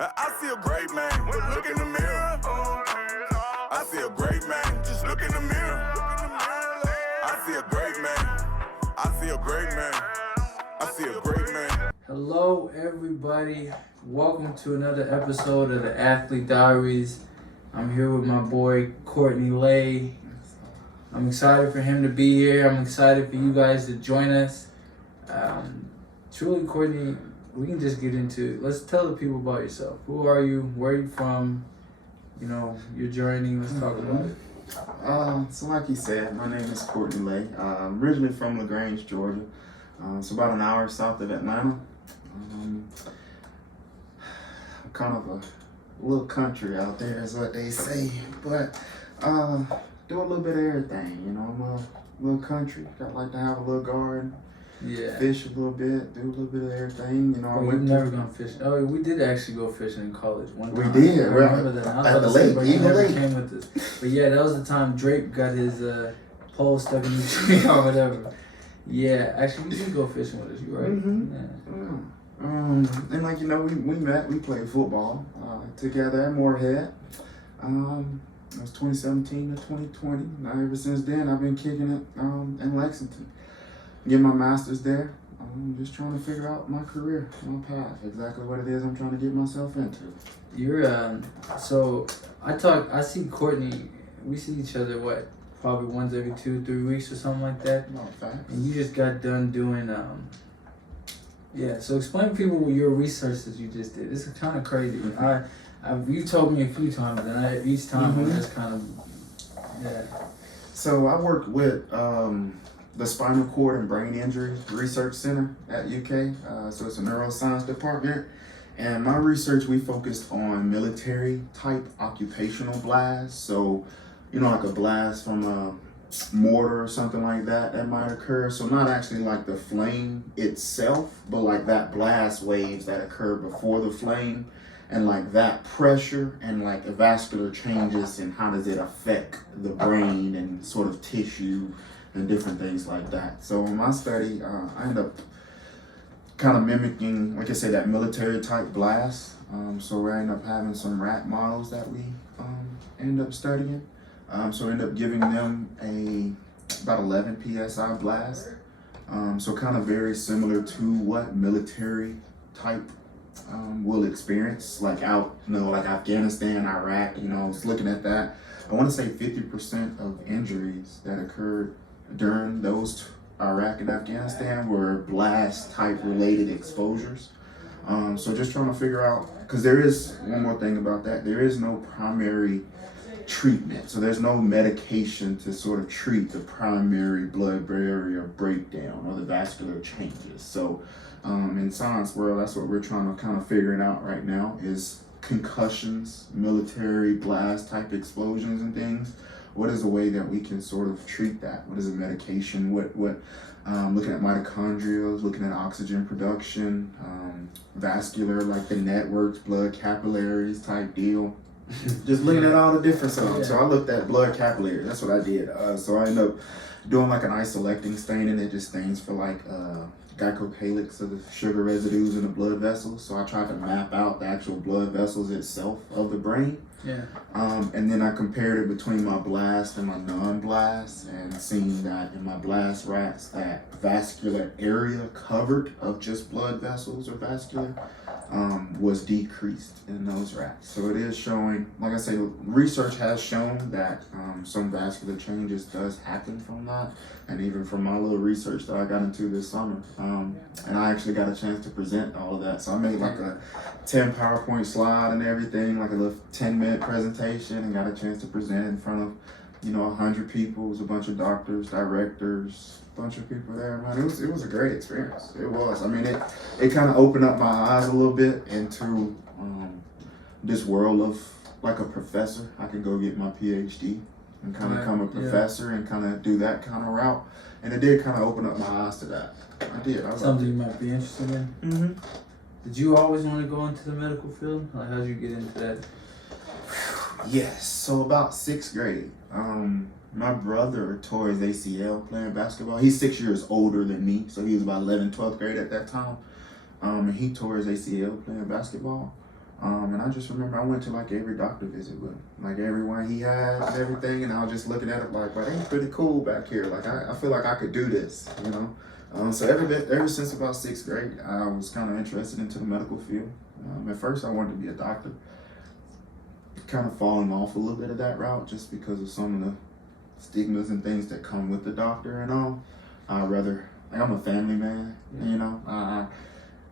I see a great man, but look in the mirror. I see a great man, just look in the mirror. I see a great man. I see a great man. I see a great man. Hello, everybody. Welcome to another episode of the Athlete Diaries. I'm here with my boy Cortney Laye. I'm excited for him to be here. I'm excited for you guys to join us. Truly, Cortney, we can just get into. Let's tell the people about yourself. Who are you? Where are you from? You know, your journey. Let's talk about it. So like he said, my name is Cortney Laye. I'm originally from LaGrange, Georgia. It's about an hour south of Atlanta. Kind of a little country out there is what they say, but do a little bit of everything, you know. I'm a little country. I like to have a little garden, fish a little bit, do a little bit of everything, you know. We've never gone fishing. Oh, we did actually go fishing in college one time. We did, I remember that. I at the lake, you never came with us. But yeah, that was the time Drake got his pole stuck in the tree or whatever. Yeah, actually, you did go fishing with us, you right? Mm-hmm. Yeah. And like, you know, we met, we played football together at Moorhead. It was 2017 to 2020. Now ever since then, I've been kicking it in Lexington. Get my master's there. I'm just trying to figure out my career, my path, exactly what it is I'm trying to get myself into. You're so I see Cortney. We see each other probably once every 2-3 weeks or something like that. No, facts. And you just got done doing so explain to people your research that you just did. This is kind of crazy. You told me a few times, and each time I just kind of So I worked with the Spinal Cord and Brain Injury Research Center at UK. So it's a neuroscience department. And my research, we focused on military type occupational blasts. So, you know, like a blast from a mortar or something like that might occur. So not actually like the flame itself, but like that blast waves that occur before the flame, and like that pressure and like the vascular changes and how does it affect the brain and sort of tissue and different things like that. So in my study, I ended up kind of mimicking, like I said, that military type blast. So we ended up having some rat models that we ended up studying. So I ended up giving them about 11 PSI blast. So kind of very similar to what military type will experience, like out, you know, like Afghanistan, Iraq, you know. I was looking at that. I want to say 50% of injuries that occurred during those Iraq and Afghanistan were blast type related exposures. So just trying to figure out, because there is one more thing about that, there is no primary treatment. So there's no medication to sort of treat the primary blood barrier breakdown or the vascular changes. So in science world, that's what we're trying to kind of figure it out right now is concussions, military blast type explosions and things. What is a way that we can sort of treat that? What is a medication? What looking at mitochondria, looking at oxygen production, vascular, like the networks, blood capillaries type deal. Just looking at all the different stuff. So I looked at blood capillaries. That's what I did. So I ended up doing like an isolecting staining. It just stains for like glycocalyx, so the sugar residues in the blood vessels. So I tried to map out the actual blood vessels itself of the brain. Yeah. And then I compared it between my blast and my non-blast, and seeing that in my blast rats, that vascular area covered of just blood vessels or vascular was decreased in those rats. So it is showing, like I say, research has shown that some vascular changes does happen from that. And even from my little research that I got into this summer, and I actually got a chance to present all of that. So I made like a 10 PowerPoint slide and everything, like a little 10-minute presentation, and got a chance to present in front of, you know, 100 people. It was a bunch of doctors, directors, a bunch of people there. Man, it was a great experience. It was. I mean, it kind of opened up my eyes a little bit into this world of like a professor. I could go get my PhD and kind of become a professor and kind of do that kind of route. And it did kind of open up my eyes to that. I did. Something you might be interested in. Mm-hmm. Did you always want to go into the medical field? Like, how did you get into that? Yes. So about 6th grade, my brother tore his ACL playing basketball. He's 6 years older than me, so he was about 11th, 12th grade at that time. And he tore his ACL playing basketball. And I just remember I went to like every doctor visit with him, like everyone he had and everything, and I was just looking at it like, well, they pretty cool back here. Like I feel like I could do this, you know. So ever since about 6th grade, I was kind of interested into the medical field. At first, I wanted to be a doctor. Kind of falling off a little bit of that route just because of some of the stigmas and things that come with the doctor and all. Like I'm a family man, you know.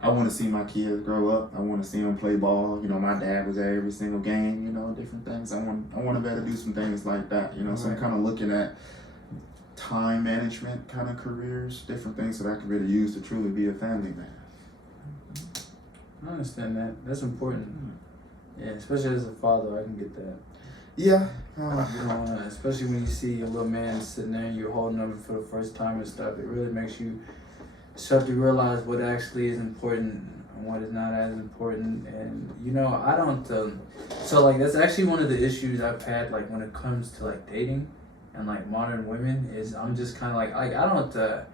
I want to see my kids grow up. I want to see them play ball. You know, my dad was at every single game. You know, different things. I want to be able to do some things like that. You know, so I'm kind of looking at time management kind of careers, different things that I could really use to truly be a family man. I understand that. That's important. Yeah, especially as a father, I can get that. Yeah. You know, especially when you see a little man sitting there and you're holding him for the first time and stuff, it really makes you start to realize what actually is important and what is not as important. And you know, I don't. So like that's actually one of the issues I've had, like when it comes to like dating and like modern women, is I'm just kind of like I don't.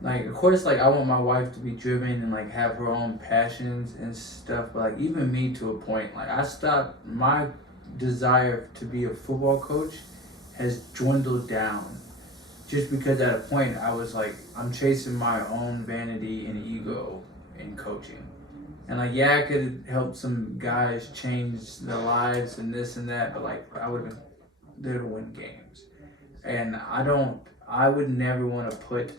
Like, of course, like, I want my wife to be driven and, like, have her own passions and stuff. But, like, even me to a point, like, I stopped, my desire to be a football coach has dwindled down. Just because at a point, I was, like, I'm chasing my own vanity and ego in coaching. And, like, yeah, I could help some guys change their lives and this and that. But, like, I would have been there to win games. And I would never want to put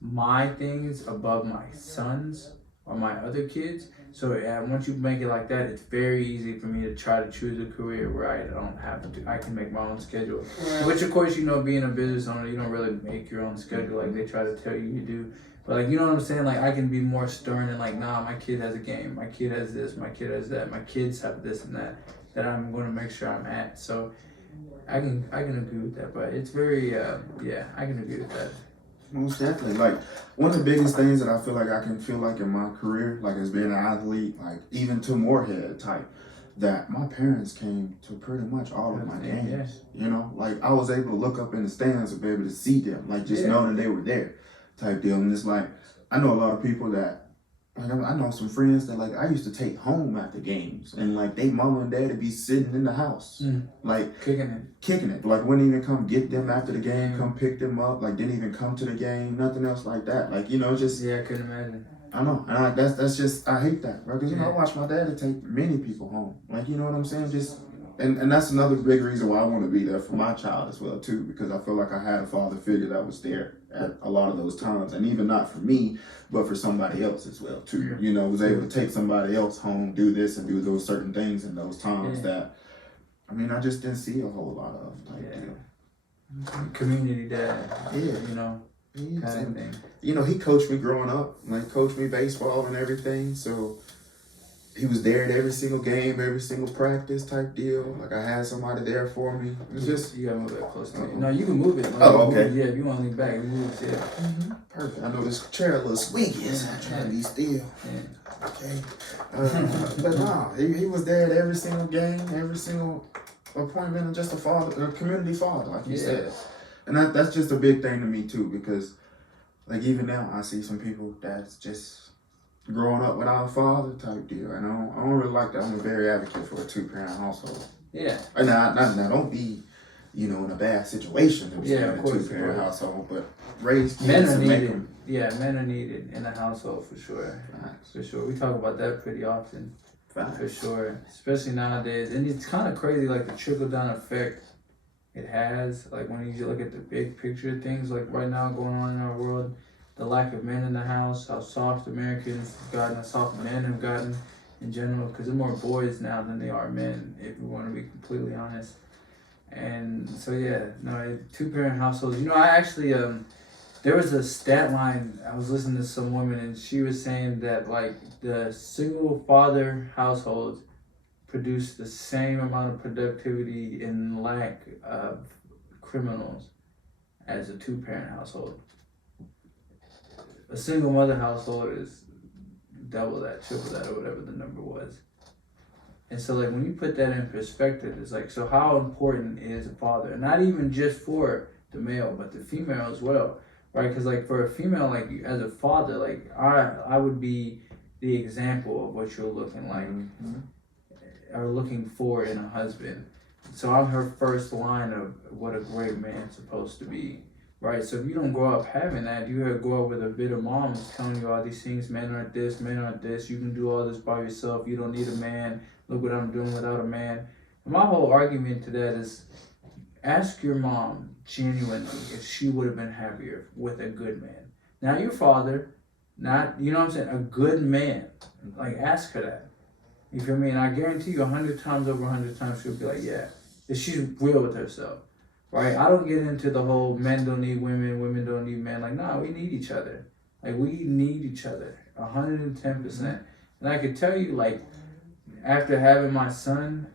my things above my sons or my other kids. So once you make it like that, it's very easy for me to try to choose a career where I don't have to. I can make my own schedule. Which, of course, you know, being a business owner, you don't really make your own schedule like they try to tell you do. But, like, you know what I'm saying? Like, I can be more stern and, like, nah, my kid has a game. My kid has this. My kid has that. My kids have this and that I'm going to make sure I'm at. So I can agree with that. But it's very, I can agree with that. Most definitely. Like, one of the biggest things that I feel like I can feel like in my career, like as being an athlete, like even to Moorhead type, that my parents came to pretty much all of my games. You know, like I was able to look up in the stands and be able to see them, like just know that they were there type deal. And it's like, I know a lot of people that, like, I know some friends that, like, I used to take home after games, and like they mama and daddy be sitting in the house, like kicking it. Like, wouldn't even come get them after the game, come pick them up. Like, didn't even come to the game, nothing else like that. Like, you know, just I couldn't imagine. I know, and that's just I hate that, bro. Because you know, I watched my daddy take many people home. Like, you know what I'm saying? Just and that's another big reason why I want to be there for my child as well too, because I feel like I had a father figure that was there at a lot of those times, and even not for me, but for somebody else as well too. You know, was able to take somebody else home, do this and do those certain things in those times that, I mean, I just didn't see a whole lot of type deal. Community dad. You know, kind of thing. You know, he coached me growing up, like coached me baseball and everything, so he was there at every single game, every single practice type deal. Like, I had somebody there for me. It's just... You gotta move it close to me. No, you can move it. Okay. If you want to lean back, move it. Perfect. I know this chair a little squeaky, so I'm trying to be still. Okay. But no, he was there at every single game, every single appointment, and just a community father, like you said. And that's just a big thing to me too, because, like, even now I see some people that's just growing up without a father type deal, and I don't really like that. I'm a very advocate for a 2-parent household. And now don't be, you know, in a bad situation to be in a 2-parent household, but raise kids and make them. Men are needed in a household for sure. For sure. We talk about that pretty often. For sure. Especially nowadays. And it's kind of crazy, like the trickle down effect it has. Like when you look at the big picture things, like right now going on in our world, the lack of men in the house, how soft Americans have gotten, how soft men have gotten in general, because there are more boys now than they are men, if we want to be completely honest. And so 2-parent households. You know, I actually there was a stat line. I was listening to some woman, and she was saying that, like, the single father households produce the same amount of productivity and lack of criminals as a 2-parent household. A single mother household is double that, triple that, or whatever the number was. And so, like, when you put that in perspective, it's like, so how important is a father? And not even just for the male, but the female as well, right? Because, like, for a female, like, as a father, like, I would be the example of what you're looking like or looking for in a husband. So I'm her first line of what a great man's supposed to be, right? So if you don't grow up having that, you grow up with a bitter mom who's telling you all these things, men aren't this, men aren't this, you can do all this by yourself, you don't need a man, look what I'm doing without a man. And my whole argument to that is, ask your mom genuinely if she would have been happier with a good man. Not your father, not, you know what I'm saying, a good man. Like, ask her that. You feel me? And I guarantee you 100 times over 100 times she'll be like, yeah. If she's real with herself, right? I don't get into the whole men don't need women, women don't need men. Like, nah, we need each other. Like, we need each other 110%. And I could tell you, like, after having my son,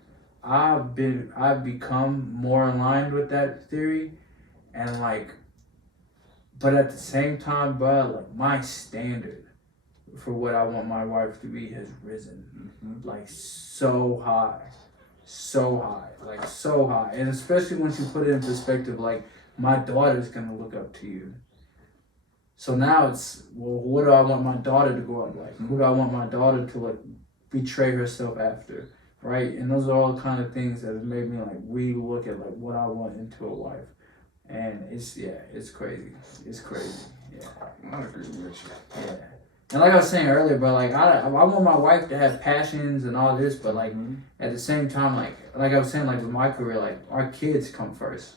I've become more aligned with that theory. And like, but at the same time, bro, like, my standard for what I want my wife to be has risen. Like, so high. Like, so high. And especially once you put it in perspective, like, my daughter's gonna look up to you. So now it's, well, what do I want my daughter to grow up like? Who do I want my daughter to, like, betray herself after, right? And those are all kind of things that have made me, like, relook at, like, what I want into a wife. And it's crazy. It's crazy, yeah. I agree with you. Yeah. And like I was saying earlier, bro, like, I want my wife to have passions and all this, but, like, at the same time, like I was saying, like, with my career, like, our kids come first.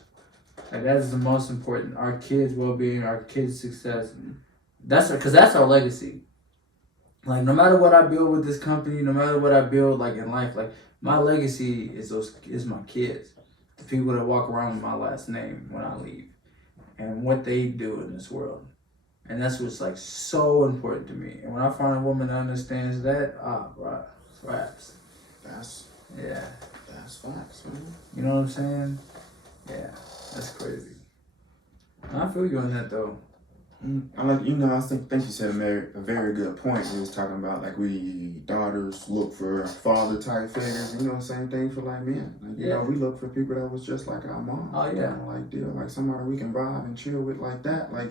Like, that is the most important. Our kids' well-being, our kids' success. Because that's our legacy. Like, no matter what I build with this company, no matter what I build, like, in life, like, my legacy is my kids. The people that walk around with my last name when I leave. And what they do in this world. And that's what's, like, so important to me. And when I find a woman that understands that, bro, raps. That's facts, man. You know what I'm saying? Yeah, that's crazy. And I feel you on that, though. I think you said a very good point. You was talking about, like, we daughters look for father type figures. You know, same thing for, like, men. Like, you know, we look for people that was just like our mom. Oh, yeah. You know, like, deal, like somebody we can vibe and chill with like that. Like,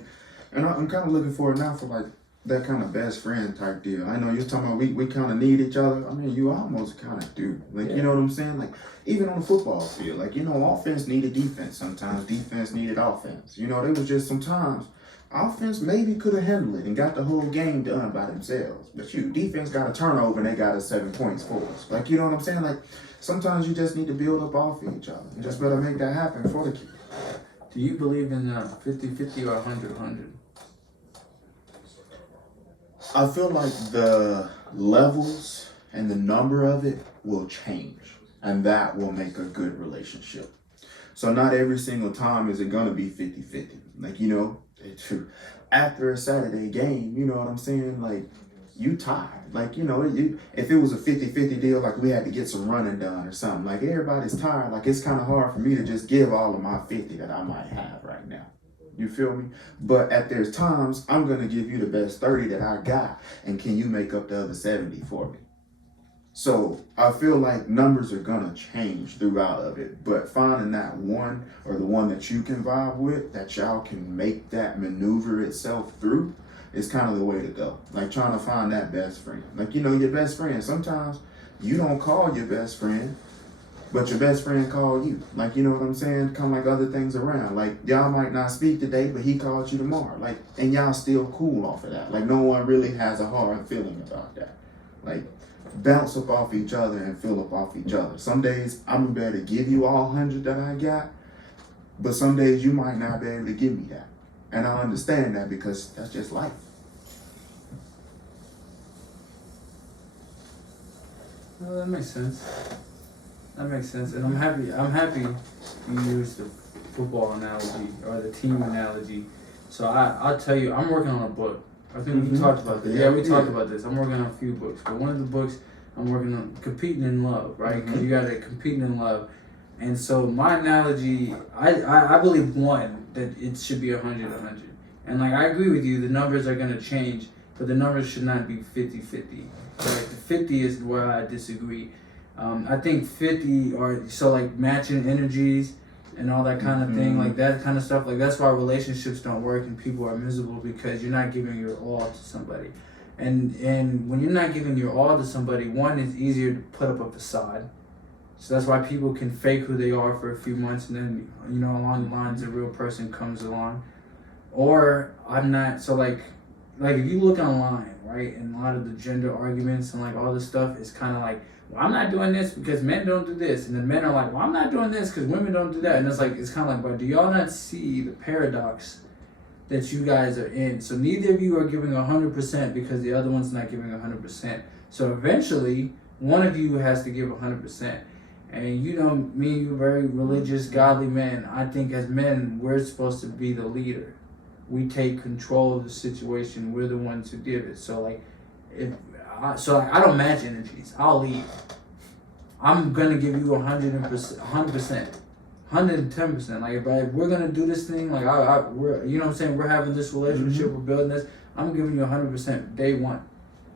and I'm kind of looking for it now for, like, that kind of best friend type deal. I know you're talking about we kind of need each other. I mean, you almost kind of do. Like, you know what I'm saying? Like, even on the football field, like, you know, offense needed defense. Sometimes defense needed offense. You know, there was just sometimes offense maybe could have handled it and got the whole game done by themselves. But defense got a turnover and they got us 7 points for us. Like, you know what I'm saying? Like, sometimes you just need to build up off of each other. You just better make that happen for the kid. Do you believe in 50-50 or 100-100? I feel like the levels and the number of it will change, and that will make a good relationship. So not every single time is it gonna be 50-50. Like, you know, after a Saturday game, you know what I'm saying? Like, you tired. Like, you know, if it was a 50-50 deal, like we had to get some running done or something, like everybody's tired. Like, it's kind of hard for me to just give all of my 50 that I might have right now. You feel me? But there's times I'm going to give you the best 30 that I got, and can you make up the other 70 for me? So I feel like numbers are going to change throughout of it, but finding that one or the one that you can vibe with, that y'all can make that maneuver itself through, is kind of the way to go. Like, trying to find that best friend. Like, you know, your best friend, sometimes you don't call your best friend, but your best friend called you. Like, you know what I'm saying? Kind of like other things around. Like, y'all might not speak today, but he called you tomorrow. Like, and y'all still cool off of that. Like, no one really has a hard feeling about that. Like, bounce up off each other and fill up off each other. Some days I'm gonna be able to give you all 100 that I got, but some days you might not be able to give me that. And I understand that because that's just life. Well, that makes sense. That makes sense, and I'm happy you used the football analogy or the team analogy. So I'll tell you, I'm working on a book. I think we talked about this. Yeah, we talked about this. I'm working on a few books, but one of the books I'm working on, competing in love, right? Because you got to compete in love. And so my analogy, I believe, one, that it should be 100-100. And like, I agree with you, the numbers are going to change, but the numbers should not be 50-50. Right? The 50 is where I disagree. I think 50 or so, like, matching energies and all that kind of thing, like that kind of stuff. Like, that's why relationships don't work and people are miserable, because you're not giving your all to somebody. And when you're not giving your all to somebody, one, it's easier to put up a facade. So that's why people can fake who they are for a few months, and then, you know, along the lines, a real person comes along. Or I'm not, so like if you look online, right, and a lot of the gender arguments and like all this stuff is kind of like, well, I'm not doing this because men don't do this, and the men are like, well, I'm not doing this because women don't do that, and it's like, it's kind of like, but do y'all not see the paradox that you guys are in? So neither of you are giving 100% because the other one's not giving 100%. So eventually, one of you has to give 100%. And you know, me and you, very religious, godly men, I think as men, we're supposed to be the leader. We take control of the situation. We're the ones who give it. So like, I don't match energies. I'll leave. I'm gonna give you 100%, 110%. Like if we're gonna do this thing, like we're, you know what I'm saying, we're having this relationship, we're building this. I'm giving you 100% day one,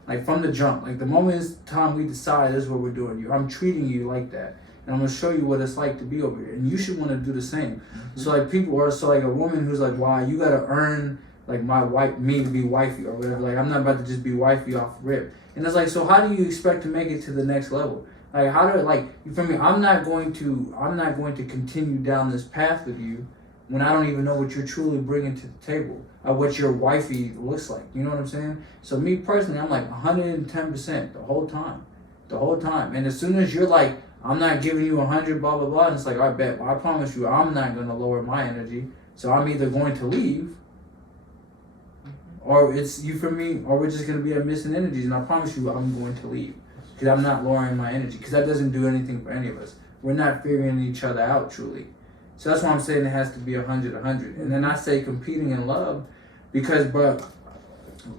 like from the jump. Like the moment it's time we decide this is what we're doing. I'm treating you like that, and I'm gonna show you what it's like to be over here, and you should want to do the same. So like people are, so like a woman who's like, wow, you gotta earn like me to be wifey or whatever. Like I'm not about to just be wifey off rip. And it's like, so how do you expect to make it to the next level? Like how do, like, you feel me? I'm not going to continue down this path with you when I don't even know what you're truly bringing to the table, or what your wifey looks like. You know what I'm saying? So me personally, I'm like 110% the whole time. And as soon as you're like, I'm not giving you 100, blah blah blah, and it's like, I bet, I promise you, I'm not gonna lower my energy. So I'm either going to leave, or it's, you feel me, or we're just gonna be at missing energies. And I promise you, I'm going to leave. Because I'm not lowering my energy. Because that doesn't do anything for any of us. We're not figuring each other out truly. So that's why I'm saying it has to be 100, 100. And then I say competing in love, because, bro,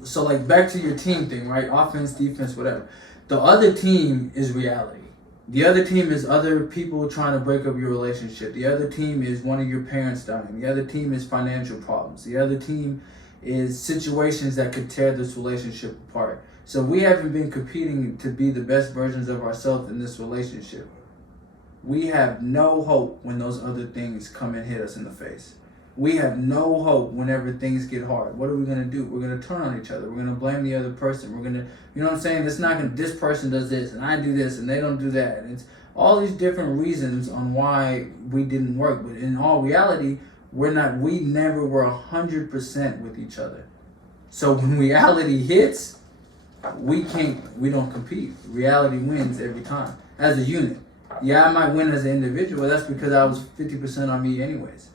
so like back to your team thing, right? Offense, defense, whatever. The other team is reality. The other team is other people trying to break up your relationship. The other team is one of your parents dying. The other team is financial problems. The other team is situations that could tear this relationship apart. So we haven't been competing to be the best versions of ourselves in this relationship. We have no hope when those other things come and hit us in the face. We have no hope whenever things get hard. What are we going to do? We're going to turn on each other. We're going to blame the other person. We're going to, you know what I'm saying? It's not going to, this person does this and I do this and they don't do that. And it's all these different reasons on why we didn't work. But in all reality, we never were 100% with each other. So when reality hits, we don't compete. Reality wins every time as a unit. Yeah, I might win as an individual. That's because I was 50% on me anyways.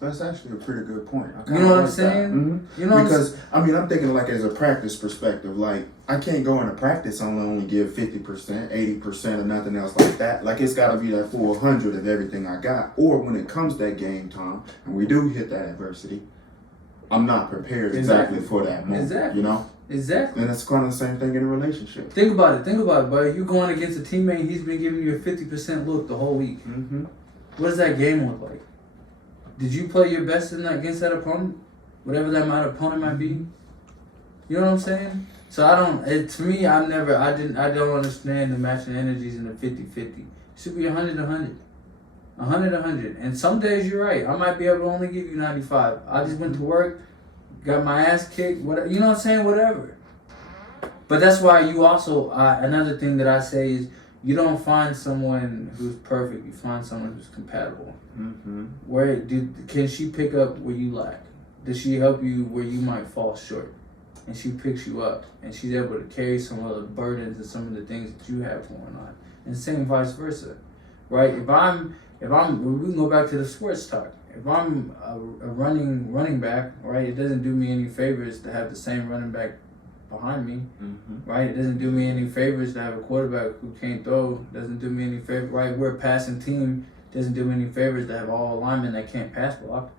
That's actually a pretty good point. You know what I'm saying? Mm-hmm. You know, because I mean, I'm thinking like as a practice perspective. Like I can't go into practice and only give 50%, 80%, or nothing else like that. Like it's got to be that full 100 of everything I got. Or when it comes that game time and we do hit that adversity, I'm not prepared exactly for that moment. Exactly. You know? Exactly. And it's kind of the same thing in a relationship. Think about it, buddy. You're going against a teammate. He's been giving you a 50% look the whole week. Mm-hmm. What does that game look like? Did you play your best against that opponent? Whatever that opponent might be? You know what I'm saying? So to me, I don't understand the matching energies in the 50-50. It should be 100-100. 100-100. And some days you're right. I might be able to only give you 95. I just went to work, got my ass kicked, whatever, you know what I'm saying? Whatever. But that's why you also, another thing that I say is, you don't find someone who's perfect. You find someone who's compatible. Mm-hmm. Can she pick up where you lack? Does she help you where you might fall short? And she picks you up, and she's able to carry some of the burdens and some of the things that you have going on, and same vice versa, right? If I'm, we can go back to the sports talk. If I'm a running back, right, it doesn't do me any favors to have the same running back behind me, right? It doesn't do me any favors to have a quarterback who can't throw. It doesn't do me any favor, right? We're a passing team. It doesn't do me any favors to have all linemen that can't pass block.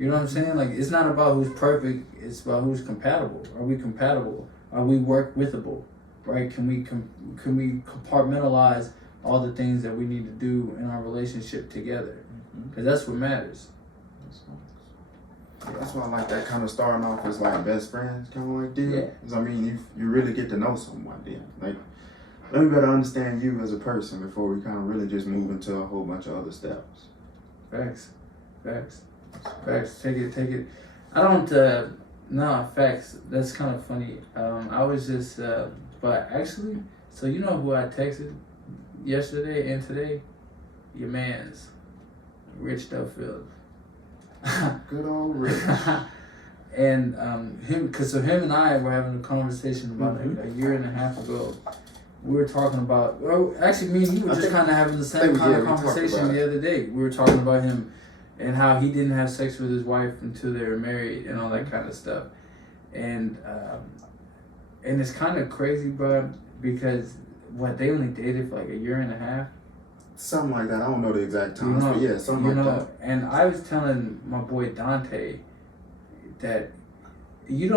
You know what I'm saying? Like, it's not about who's perfect. It's about who's compatible. Are we compatible? Are we work withable? Right? Can we compartmentalize all the things that we need to do in our relationship together? Because that's what matters. That's why I like that kind of starting off as like best friends kind of like deal. Yeah. Because I mean, you really get to know someone then. Like, let me better understand you as a person before we kind of really just move into a whole bunch of other steps. Facts. Take it. I don't, No, facts. That's kind of funny. I was just, but actually, so you know who I texted yesterday and today? Your man's, Rich Duffield. Good old Rich. And him and I were having a conversation about a year and a half ago. We were talking about, well, actually, me and you were just kind of having the same kind of conversation the other day. We were talking about him and how he didn't have sex with his wife until they were married and all that kind of stuff. And it's kind of crazy, bro, because they only dated for like a year and a half. Something like that. I don't know the exact times, but yeah, something like that. And I was telling my boy Dante that you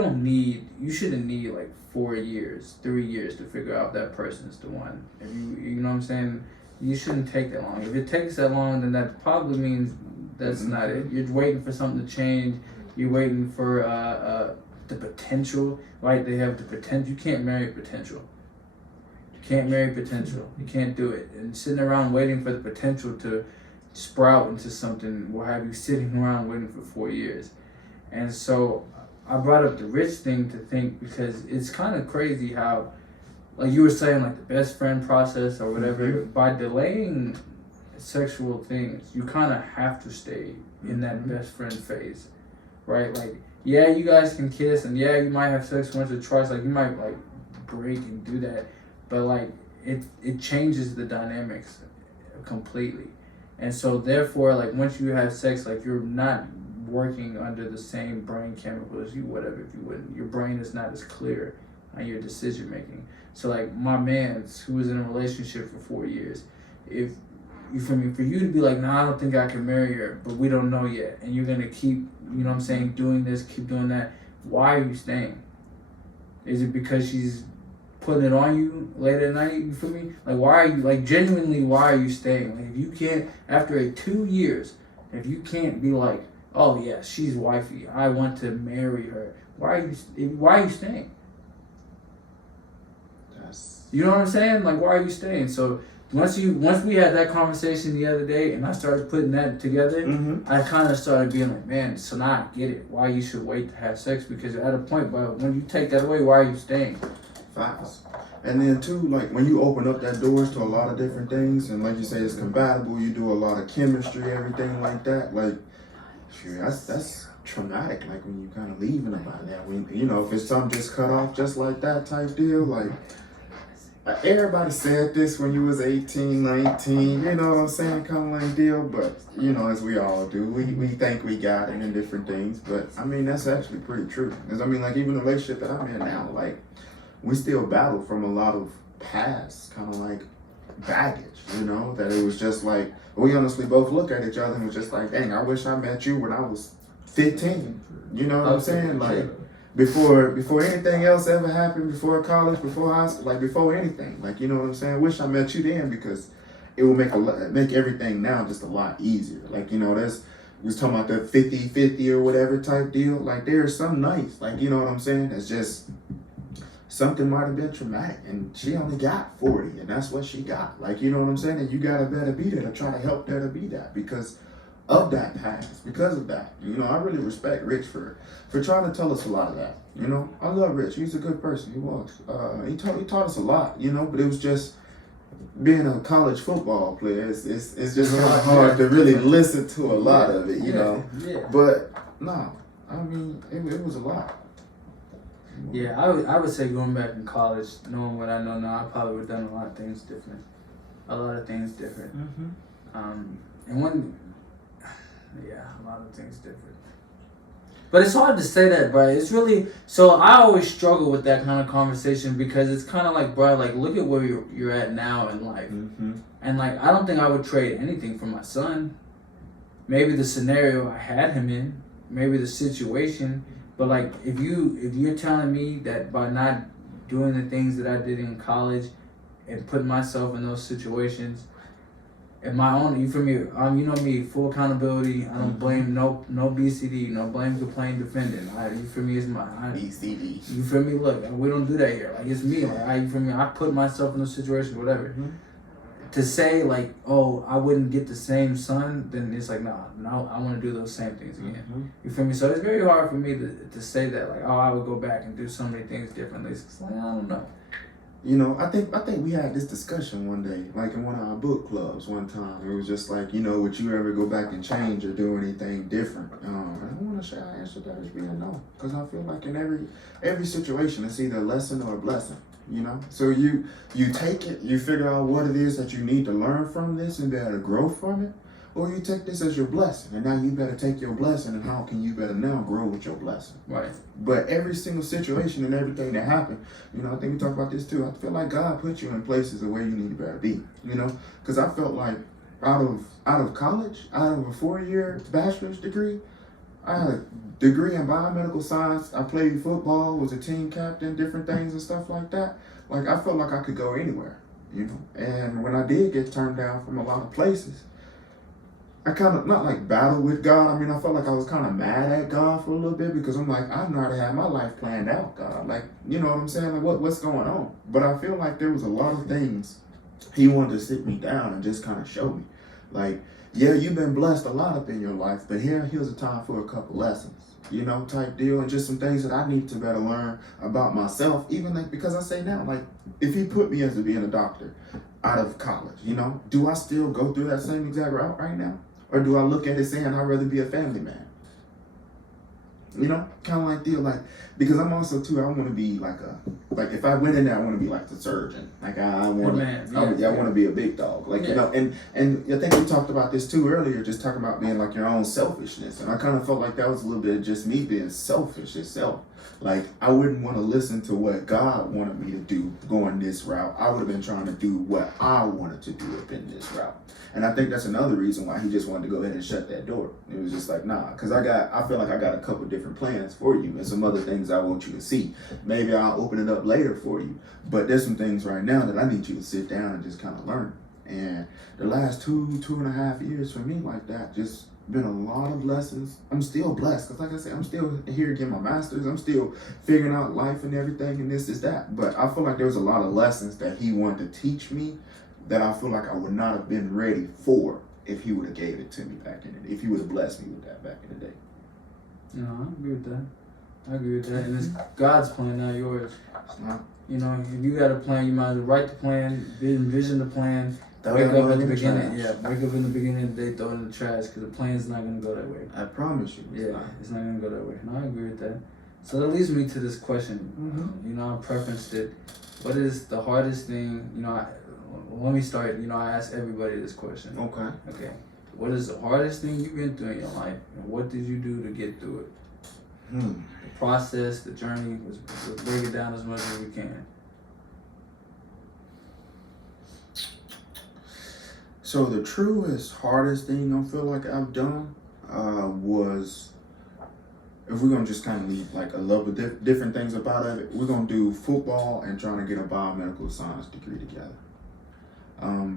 shouldn't need like 4 years, 3 years to figure out that person's the one. If you know what I'm saying? You shouldn't take that long. If it takes that long, then that probably means that's not it. You're waiting for something to change. You're waiting for the potential. Right? They have the potential. You can't marry potential. You can't marry potential. You can't do it. And sitting around waiting for the potential to sprout into something will have you sitting around waiting for 4 years. And so I brought up the Rich thing to think because it's kind of crazy how, like you were saying, like the best friend process or whatever, by delaying sexual things, you kind of have to stay in that best friend phase, right? Like, yeah, you guys can kiss and yeah, you might have sex once or twice, like you might like break and do that, but like it changes the dynamics completely. And so therefore, like once you have sex, like you're not working under the same brain chemicals if you wouldn't. Your brain is not as clear on your decision making. So like my man's who was in a relationship for 4 years, if you feel me, for you to be like, nah, I don't think I can marry her, but we don't know yet, and you're gonna keep, you know what I'm saying, doing this, keep doing that, why are you staying? Is it because she's putting it on you late at night, you feel me? Like why are you, like genuinely, why are you staying? Like if you can't, after 2 years, if you can't be like, oh yeah, she's wifey, I want to marry her, why are you staying? You know what I'm saying? Like why are you staying? So once we had that conversation the other day and I started putting that together, I kind of started being like, man, so now I get it, why you should wait to have sex, because at a point, but when you take that away, why are you staying? Facts. And then too, like when you open up that doors to a lot of different things, and like you say, it's compatible, you do a lot of chemistry, everything like that, like that's traumatic, like when you kind of leaving about that, when you know, if it's something just cut off just like that type deal, like everybody said this when you was 18, 19, you know what I'm saying, kind of like deal, but you know, as we all do, we think we got it in different things, but I mean, that's actually pretty true, because I mean, like even the relationship that I'm in now, like we still battle from a lot of past kind of like baggage, you know, that it was just like, we honestly both look at each other and was just like, dang, I wish I met you when I was 15, you know what I'm saying, like before anything else ever happened, before college, before high school, like before anything, like, you know what I'm saying, wish I met you then, because it will make everything now just a lot easier, like, you know, we was talking about the 50-50 or whatever type deal, like there's some nights, like, you know what I'm saying, it's just something might have been traumatic and she only got 40 and that's what she got, like, you know what I'm saying, and you gotta better be there to try to help her to be that because of that past, because of that, you know. I really respect Rich for trying to tell us a lot of that, you know. I love Rich, he's a good person, he was, he taught us a lot, you know, but it was just being a college football player, it's just hard to really listen to a lot of it, you know, but no, I mean, it was a lot. Yeah, I would say going back in college, knowing what I know now, I probably would have done a lot of things different. A lot of things different. And a lot of things different. But it's hard to say that, bro. It's really, so I always struggle with that kind of conversation because it's kind of like, bro, like look at where you're at now in life. And like, I don't think I would trade anything for my son. Maybe the scenario I had him in, maybe the situation. But like, if you're telling me that by not doing the things that I did in college and putting myself in those situations, and my own, you feel me? You know me, full accountability. I don't blame no BCD, no blame, complain, defendant. You feel me? It's my BCD. You feel me? Look, we don't do that here. Like it's me. Like you feel me? I put myself in those situations, whatever. to say like, oh, I wouldn't get the same son, then it's like, nah, no, I want to do those same things again. Mm-hmm. You feel me? So it's very hard for me to say that like, oh, I would go back and do so many things differently. It's like, I don't know. You know, I think we had this discussion one day, like in one of our book clubs one time. It was just like, you know, would you ever go back and change or do anything different? And I want to say I answered that as being no, because I feel like in every situation, it's either a lesson or a blessing. You know, so you take it, you figure out what it is that you need to learn from this and be able to grow from it, or you take this as your blessing, and now you better take your blessing, and how can you better now grow with your blessing? Right. But every single situation and everything that happened, you know, I think we talked about this too. I feel like God put you in places of where you need to better be. You know, because I felt like out of college, out of a 4-year bachelor's degree, I had a degree in biomedical science. I played football, was a team captain, different things and stuff like that. Like, I felt like I could go anywhere, you know. And when I did get turned down from a lot of places, I kind of, not like battled with God. I mean, I felt like I was kind of mad at God for a little bit because I'm like, I've already had my life planned out, God. Like, you know what I'm saying? Like, what's going on? But I feel like there was a lot of things He wanted to sit me down and just kind of show me. Like, yeah, you've been blessed a lot up in your life, but here's a time for a couple lessons, you know, type deal, and just some things that I need to better learn about myself, even like, because I say now, like, if He put me as to being a doctor out of college, you know, do I still go through that same exact route right now? Or do I look at it saying I'd rather be a family man? You know, kind of like deal, like, because I'm also too, I want to be like if I went in there, I want to be like the surgeon. Like I want to, I want to be a big dog. Like, you know, and I think we talked about this too earlier, just talking about being like your own selfishness. And I kind of felt like that was a little bit of just me being selfish itself. Like, I wouldn't want to listen to what God wanted me to do going this route. I would have been trying to do what I wanted to do up in this route. And I think that's another reason why He just wanted to go ahead and shut that door. It was just like, nah, because I feel like I got a couple different plans for you and some other things I want you to see. Maybe I'll open it up later for you. But there's some things right now that I need you to sit down and just kind of learn. And the last 2.5 years for me like that, just been a lot of lessons. I'm still blessed because, like I said, I'm still here getting my master's. I'm still figuring out life and everything and this is that. But I feel like there was a lot of lessons that He wanted to teach me that I feel like I would not have been ready for if He would have gave it to me back in the day, if He would have blessed me with that back in the day. No, I agree with that. I agree with that. And it's God's plan, not yours. You know, if you got a plan, you might as well write the plan, envision the plan, wake up at the beginning. Yeah, wake up in the beginning of the day, throw it in the trash, because the plan's not going to go that way. I promise you. Yeah, it's not going to go that way. No, I agree with that. So that leads me to this question. Mm-hmm. You know, I preferenced it. What is the hardest thing, you know, let me start, you know, I ask everybody this question. Okay. What is the hardest thing you've been through in your life, and what did you do to get through it? The process, the journey, let's break it down as much as we can. So the truest, hardest thing I feel like I've done was, if we're going to just kind of leave like a little bit different things about it, we're going to do football and trying to get a biomedical science degree together.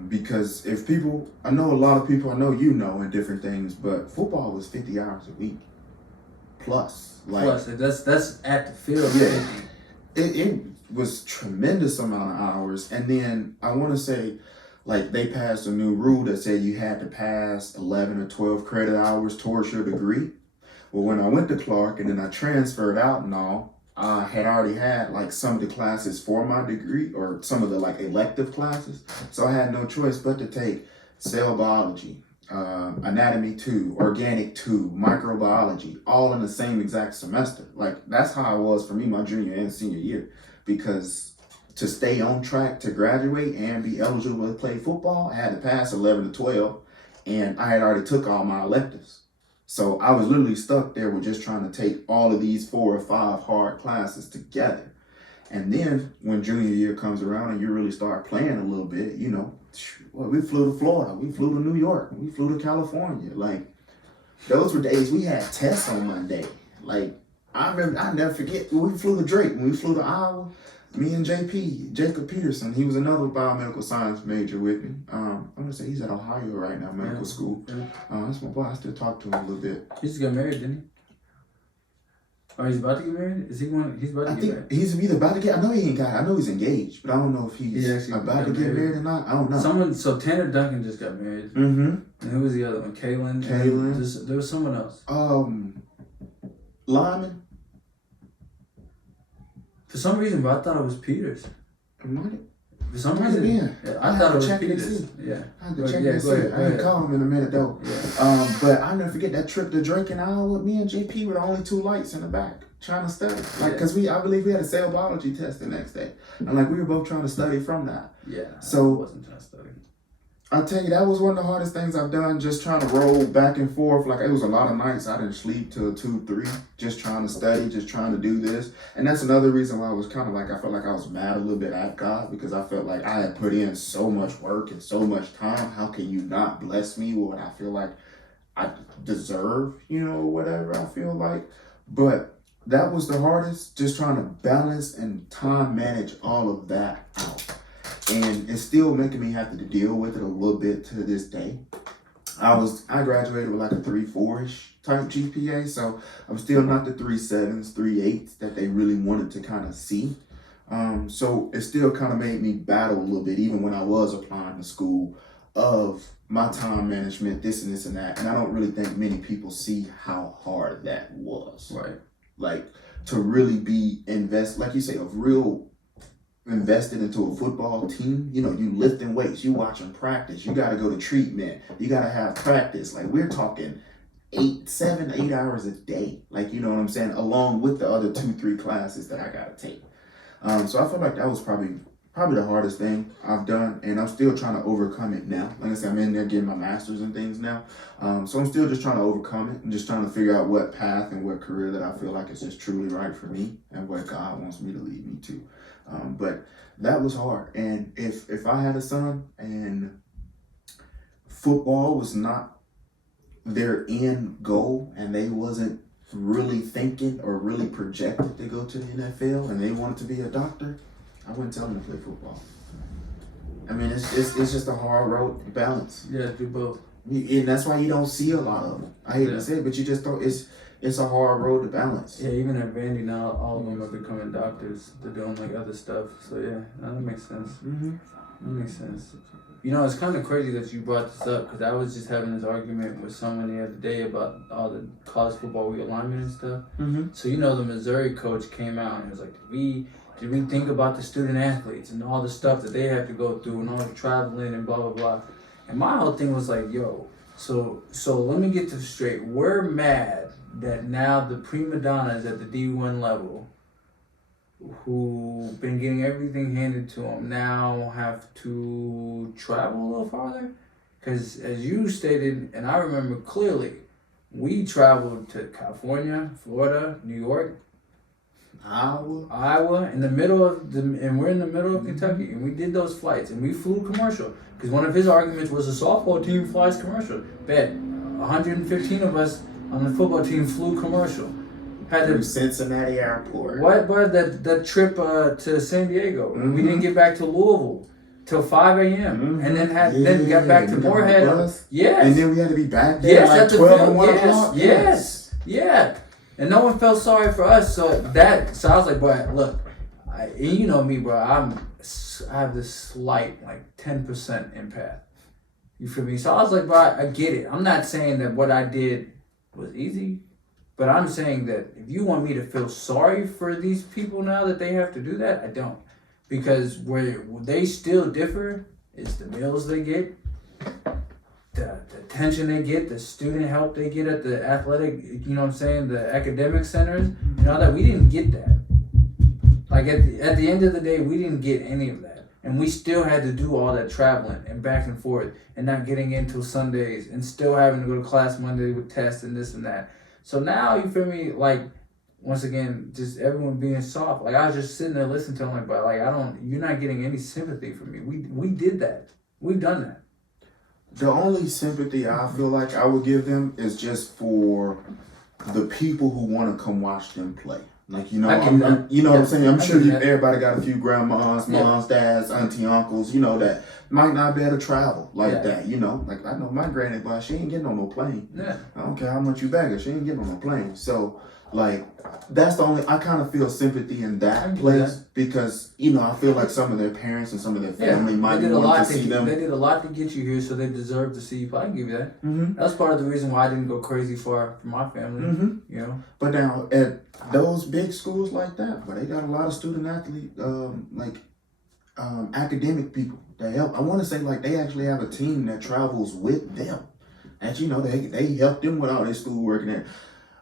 Because if people, I know a lot of people, I know you know, and different things, but football was 50 hours a week plus. Like, plus, that's at the field. Yeah, it was tremendous amount of hours. And then I want to say, like, they passed a new rule that said you had to pass 11 or 12 credit hours towards your degree. Well, when I went to Clark and then I transferred out and all, I had already had like some of the classes for my degree, or some of the like elective classes. So I had no choice but to take cell biology, anatomy 2, organic 2, microbiology, all in the same exact semester. Like, that's how it was for me my junior and senior year, because to stay on track to graduate and be eligible to play football, I had to pass 11 to 12, and I had already took all my electives. So I was literally stuck there with just trying to take all of these 4 or 5 hard classes together. And then when junior year comes around and you really start playing a little bit, you know, well, we flew to Florida, we flew to New York, we flew to California. Like, those were days we had tests on Monday. Like, I remember, I never forget, when we flew to Drake, when we flew to Iowa, me and Jacob Peterson, he was another biomedical science major with me. I'm gonna say he's at Ohio right now, medical school. That's my boy. I still talk to him a little bit. He just got married, didn't Oh, he's about to get married? Is he going? He's about to I get think married. he's either about to get. I know he ain't got. I know he's engaged, but I don't know if He he's actually about to got get married. married or not. I don't know. So Tanner Duncan just got married. Mm-hmm. And who was the other one? Kaylin. There was someone else. Lyman. For some reason, but I thought it was Peters. For some Might have reason, been. I thought it was check and Peters. see. Yeah. I had to Go check ahead, and go see. ahead, I go ain't ahead. call him in a minute though. Yeah. But I'll never forget that trip to Drake and Isle with me and JP were the only two lights in the back trying to study. Cause I believe we had a cell biology test the next day. And we were both trying to study from that. Yeah. So I wasn't trying to study. I'll tell you, that was one of the hardest things I've done, just trying to roll back and forth. It was a lot of nights I didn't sleep till 2, 3, just trying to study, just trying to do this. And that's another reason why I was kind of I felt like I was mad a little bit at God, because I felt like I had put in so much work and so much time. How can you not bless me with what I feel like I deserve, whatever I feel like. But that was the hardest, just trying to balance and time manage all of that out. And it's still making me have to deal with it a little bit to this day. I graduated with a 3.4-ish type GPA, so I'm still not the 3.7s, 3.8s that they really wanted to kind of see. So it still kind of made me battle a little bit, even when I was applying to school, of my time management, this and this and that. And I don't really think many people see how hard that was. Right. To really be like you say, invested into a football team. You lifting weights, you watching practice, you got to go to treatment, you got to have practice. We're talking 7, 8 hours a day. You know what I'm saying? Along with the other 2, 3 classes that I got to take. So I feel like that was probably the hardest thing I've done, and I'm still trying to overcome it now. Like I said, I'm in there getting my master's and things now. So I'm still just trying to overcome it and just trying to figure out what path and what career that I feel like is just truly right for me and what God wants me to lead me to. But that was hard. And if I had a son and football was not their end goal and they wasn't really thinking or really projected to go to the NFL and they wanted to be a doctor, I wouldn't tell them to play football. I mean, it's just a hard road to balance. Yeah, do both. And that's why you don't see a lot of them. I hate to say it, but you just don't. It's a hard road to balance. Yeah, even at Vandy now, all of them are becoming doctors. They're doing other stuff. So yeah, that makes sense. Mm-hmm. That makes sense. It's kind of crazy that you brought this up, because I was just having this argument with someone the other day about all the college football realignment and stuff. Mm-hmm. So the Missouri coach came out and he was like, did we think about the student athletes and all the stuff that they have to go through and all the traveling and blah blah blah? And my whole thing was so let me get this straight. We're mad that now the prima donnas at the D1 level, who've been getting everything handed to them, now have to travel a little farther? Because as you stated, and I remember clearly, we traveled to California, Florida, New York, Iowa, in the middle of and we're in the middle of Kentucky, and we did those flights, and we flew commercial. Because one of his arguments was the softball team flies commercial. Bet 115 of us on the football team flew commercial. Had to Cincinnati Airport. What, bro? That trip to San Diego. Mm-hmm. We didn't get back to Louisville till 5 a.m. Mm-hmm. And then got back to Moorhead. Yes. And then we had to be back there at 12 or 1 o'clock. Yes. Yeah. And no one felt sorry for us. So I was like, bro, look, you know me, bro. I have this slight 10% empath. You feel me? So I was like, bro, I get it. I'm not saying that what I did was easy, but I'm saying that if you want me to feel sorry for these people now that they have to do that, I don't. Because where they still differ is the meals they get, the attention they get, the student help they get at the athletic, the academic centers, and all that. We didn't get that. At the end of the day, we didn't get any of that. And we still had to do all that traveling and back and forth and not getting in till Sundays and still having to go to class Monday with tests and this and that. So now, you feel me, once again, just everyone being soft. I was just sitting there listening to them, but you're not getting any sympathy from me. We did that. We've done that. The only sympathy I feel like I would give them is just for the people who want to come watch them play. What I'm saying? I'm sure everybody got a few grandmas, moms, dads, auntie, uncles, that might not be able to travel that, I know my granny, but she ain't getting on no plane. Yeah. I don't care how much you bag her, she ain't getting on no plane. So Like, that's the only, I kind of feel sympathy in I that can do place that. because, you know, I feel like some of their parents and some of their family might want to see them. They did a lot to get you here, so they deserve to see you. But I can give you that. Mm-hmm. That's part of the reason why I didn't go crazy far for my family. Mm-hmm. You know. But now at those big schools like that, where they got a lot of student athlete, academic people that help. I want to say like they actually have a team that travels with them, and you know they help them with all their schoolwork and that.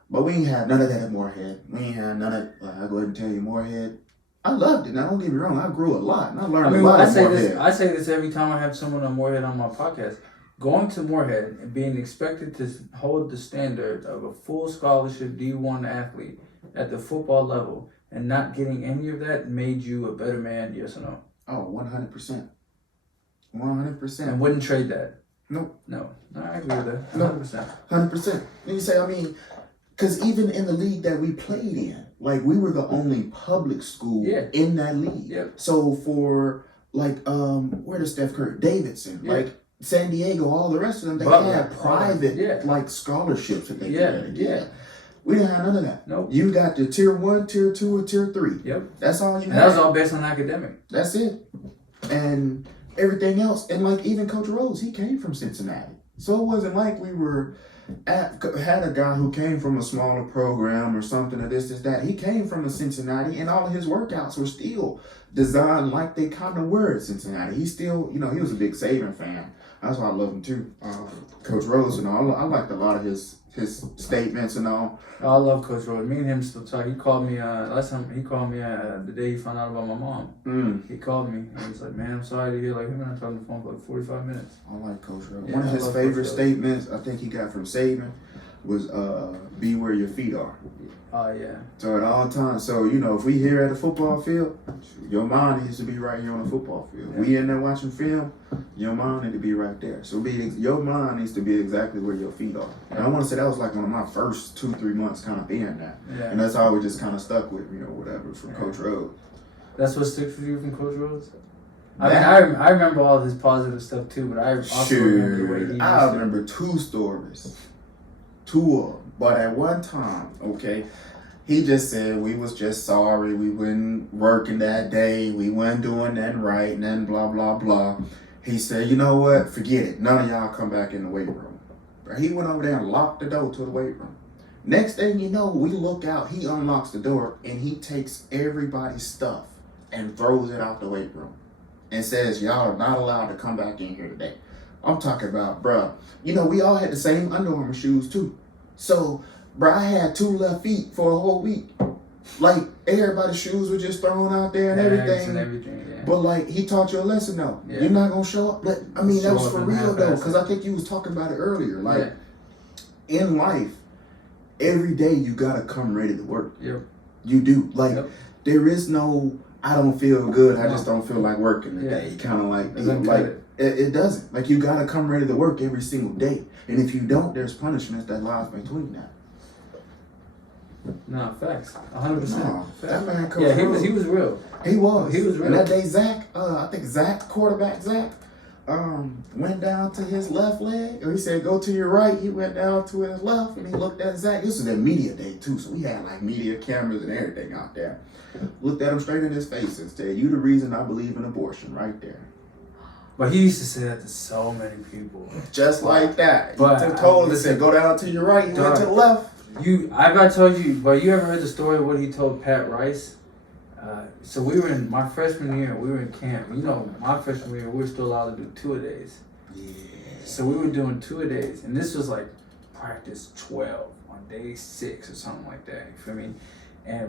But we ain't had none of that at Moorhead. We ain't had none of. I'll go ahead and tell you, Moorhead. I loved it. Now don't get me wrong, I grew a lot and I learned a lot. I say this every time I have someone on Moorhead on my podcast. Going to Moorhead and being expected to hold the standard of a full scholarship D1 athlete at the football level and not getting any of that made you a better man, yes or no? Oh, 100%. 100%. And wouldn't trade that? Nope. No, I agree with that. 100%. 100%. And you say, I mean, because even in the league that we played in, like we were the only public school in that league. Yep. So for like, where does Steph Curry? Davidson, like San Diego, all the rest of them, they had private like scholarships that they could get. Yeah. We didn't have none of that. Nope. You got the tier 1, tier 2, or tier 3. Yep. That's all you had. And that was all based on academic. That's it. And everything else. And like even Coach Rose, he came from Cincinnati. So it wasn't like we were had a guy who came from a smaller program or something or this, that. He came from Cincinnati and all of his workouts were still designed like they kind of were at Cincinnati. He still, you know, he was a big Saban fan. That's why I love him too. Coach Rose and all. I liked a lot of his statements and all. I love Coach Rose. Me and him still talk. He called me last time. He called me the day he found out about my mom. He called me and he's like, "Man, I'm sorry to hear like him and I talked on the phone for like 45 minutes." I like Coach Rose. Yeah, One of his favorite statements I think he got from Saban was "Be where your feet are." Yeah. So at all times, so you know, if we here at the football field, your mind needs to be right here on the football field. Yeah. We in there watching film, your mind need to be right there. So your mind needs to be exactly where your feet are. And I want to say that was like one of my first 2-3 months kind of being that. Yeah. And that's how we just kind of stuck with, you know, whatever from Coach Rose. That's what sticks with you from Coach Rose? I mean, I remember all his positive stuff too, but I also remember the way he used I remember 2 stories. 2 of them. But at one time, okay, he just said we was just sorry. We wasn't working that day. We wasn't doing nothing right and then blah, blah, blah. He said, you know what? Forget it. None of y'all come back in the weight room. But he went over there and locked the door to the weight room. Next thing you know, we look out. He unlocks the door and he takes everybody's stuff and throws it out the weight room and says, y'all are not allowed to come back in here today. I'm talking about, bruh. You know, we all had the same Under Armour shoes too. So, bruh, I had 2 left feet for a whole week. Like, everybody's shoes were just thrown out there and everything. Yeah. But, like, he taught you a lesson, though. Yeah. You're not going to show up. But, I mean, that was for real, though, half-assed. because I think you was talking about it earlier. Like, in life, every day you got to come ready to work. Yep. You do. Like, there is no, I don't feel good. I just don't feel like working today. Kind of like, it doesn't. Like, you got to come ready to work every single day. And if you don't, there's punishment that lies between that. No, facts. 100%. No, that man Coach he Rose, was real. He was. He was real. And that day, Zach, I think quarterback Zach, went down to his left leg. Or he said, go to your right. He went down to his left and he looked at Zach. This was a media day too, so we had like media cameras and everything out there. Looked at him straight in his face and said, you the reason I believe in abortion right there. But he used to say that to so many people. Just like that. But He told him, said, go down to your right. He went to the left. I got told you, but you ever heard the story of what he told Pat Rice? So we were in my freshman year. We were in camp. You know, my freshman year, we were still allowed to do 2-a-days. Yeah. So we were doing 2-a-days, and this was like practice 12 on day 6 or something like that. You feel me?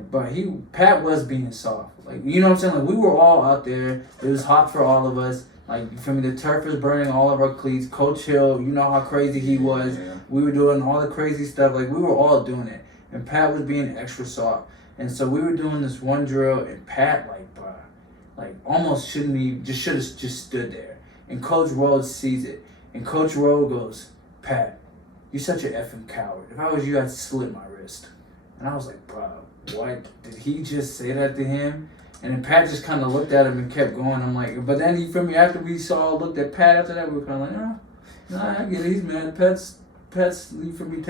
But Pat was being soft. Like, you know what I'm saying? Like, we were all out there. It was hot for all of us. Like, you feel me? The turf was burning all of our cleats. Coach Hill, you know how crazy he was. Yeah. We were doing all the crazy stuff. Like, we were all doing it. And Pat was being extra soft. And so we were doing this one drill, and Pat, almost should have just stood there. And Coach Rhodes sees it. And Coach Rhodes goes, Pat, you're such an effing coward. If I was you, I'd slit my wrist. And I was like, bro, what? Did he just say that to him? And then Pat just kind of looked at him and kept going. I'm like, but then you feel me? After we looked at Pat after that, we were kind of like, no, I get it. He's mad. Pat's Pat's, you feel me,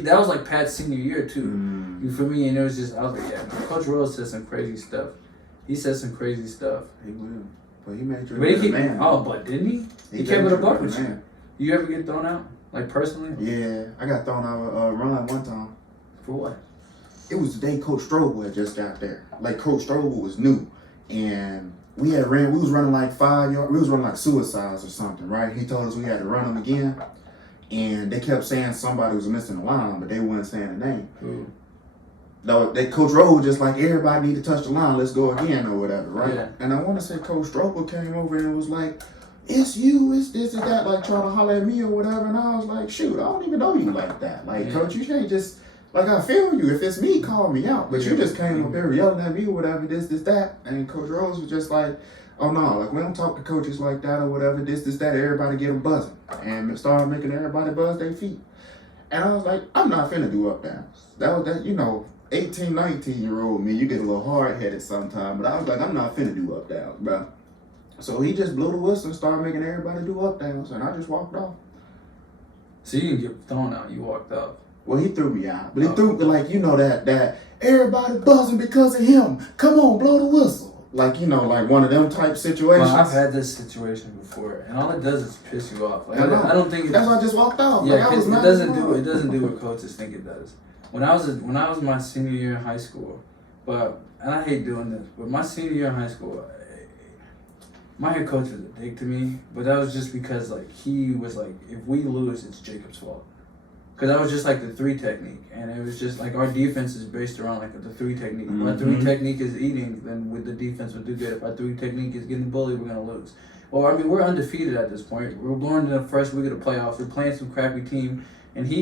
that was like Pat's senior year too. You feel me? And it was just, I was like, yeah, Coach Rose said some crazy stuff. He said some crazy stuff. He will. But he made you a man. Oh, but didn't he? He kept it a buck with you. You ever get thrown out? Like personally? Yeah, I got thrown out of Ron one time. For what? It was the day Coach Strobel had just got there. Like Coach Strobel was new, and we was running like 5 yards. We was running like suicides or something, right? He told us we had to run them again, and they kept saying somebody was missing the line, but they weren't saying the name. Ooh. No, Coach Strobel was just like, everybody need to touch the line. Let's go again or whatever, right? Yeah. And I want to say Coach Strobel came over and was like, it's you, it's this, it's that, like trying to holler at me or whatever. And I was like, shoot, I don't even know you like that. Like, Coach, you can't just, like, I feel you. If it's me, call me out. But you just came up there yelling at me or whatever, this, that. And Coach Rose was just like, oh no, like we don't talk to coaches like that or whatever, this, that. Everybody get them buzzing. And started making everybody buzz their feet. And I was like, I'm not finna do up downs. That was that, 18, 19-year-old me, you get a little hard-headed sometimes. But I was like, I'm not finna do up downs, bro. So he just blew the whistle and started making everybody do up downs, and I just walked off. So you didn't get thrown out, you walked off. Well, he threw me out. But he threw me like, that everybody buzzing because of him. Come on, blow the whistle. Like, like one of them type situations. Well, I've had this situation before, and all it does is piss you off. Like, I don't think that's why I just walked off. Yeah, like, I was it doesn't do what coaches think it does. When I was my senior year in high school, and I hate doing this, but my senior year in high school, my head coach was a dick to me, but that was just because like he was like, if we lose, it's Jacob's fault. Cause that was just like the 3 technique, and it was just like our defense is based around like the 3 technique. If our 3 technique is eating, then with the defense would do good. If our 3 technique is getting bullied, we're gonna lose. Well, I mean, we're undefeated at this point. We're going to the first week of the playoffs. We're playing some crappy team, and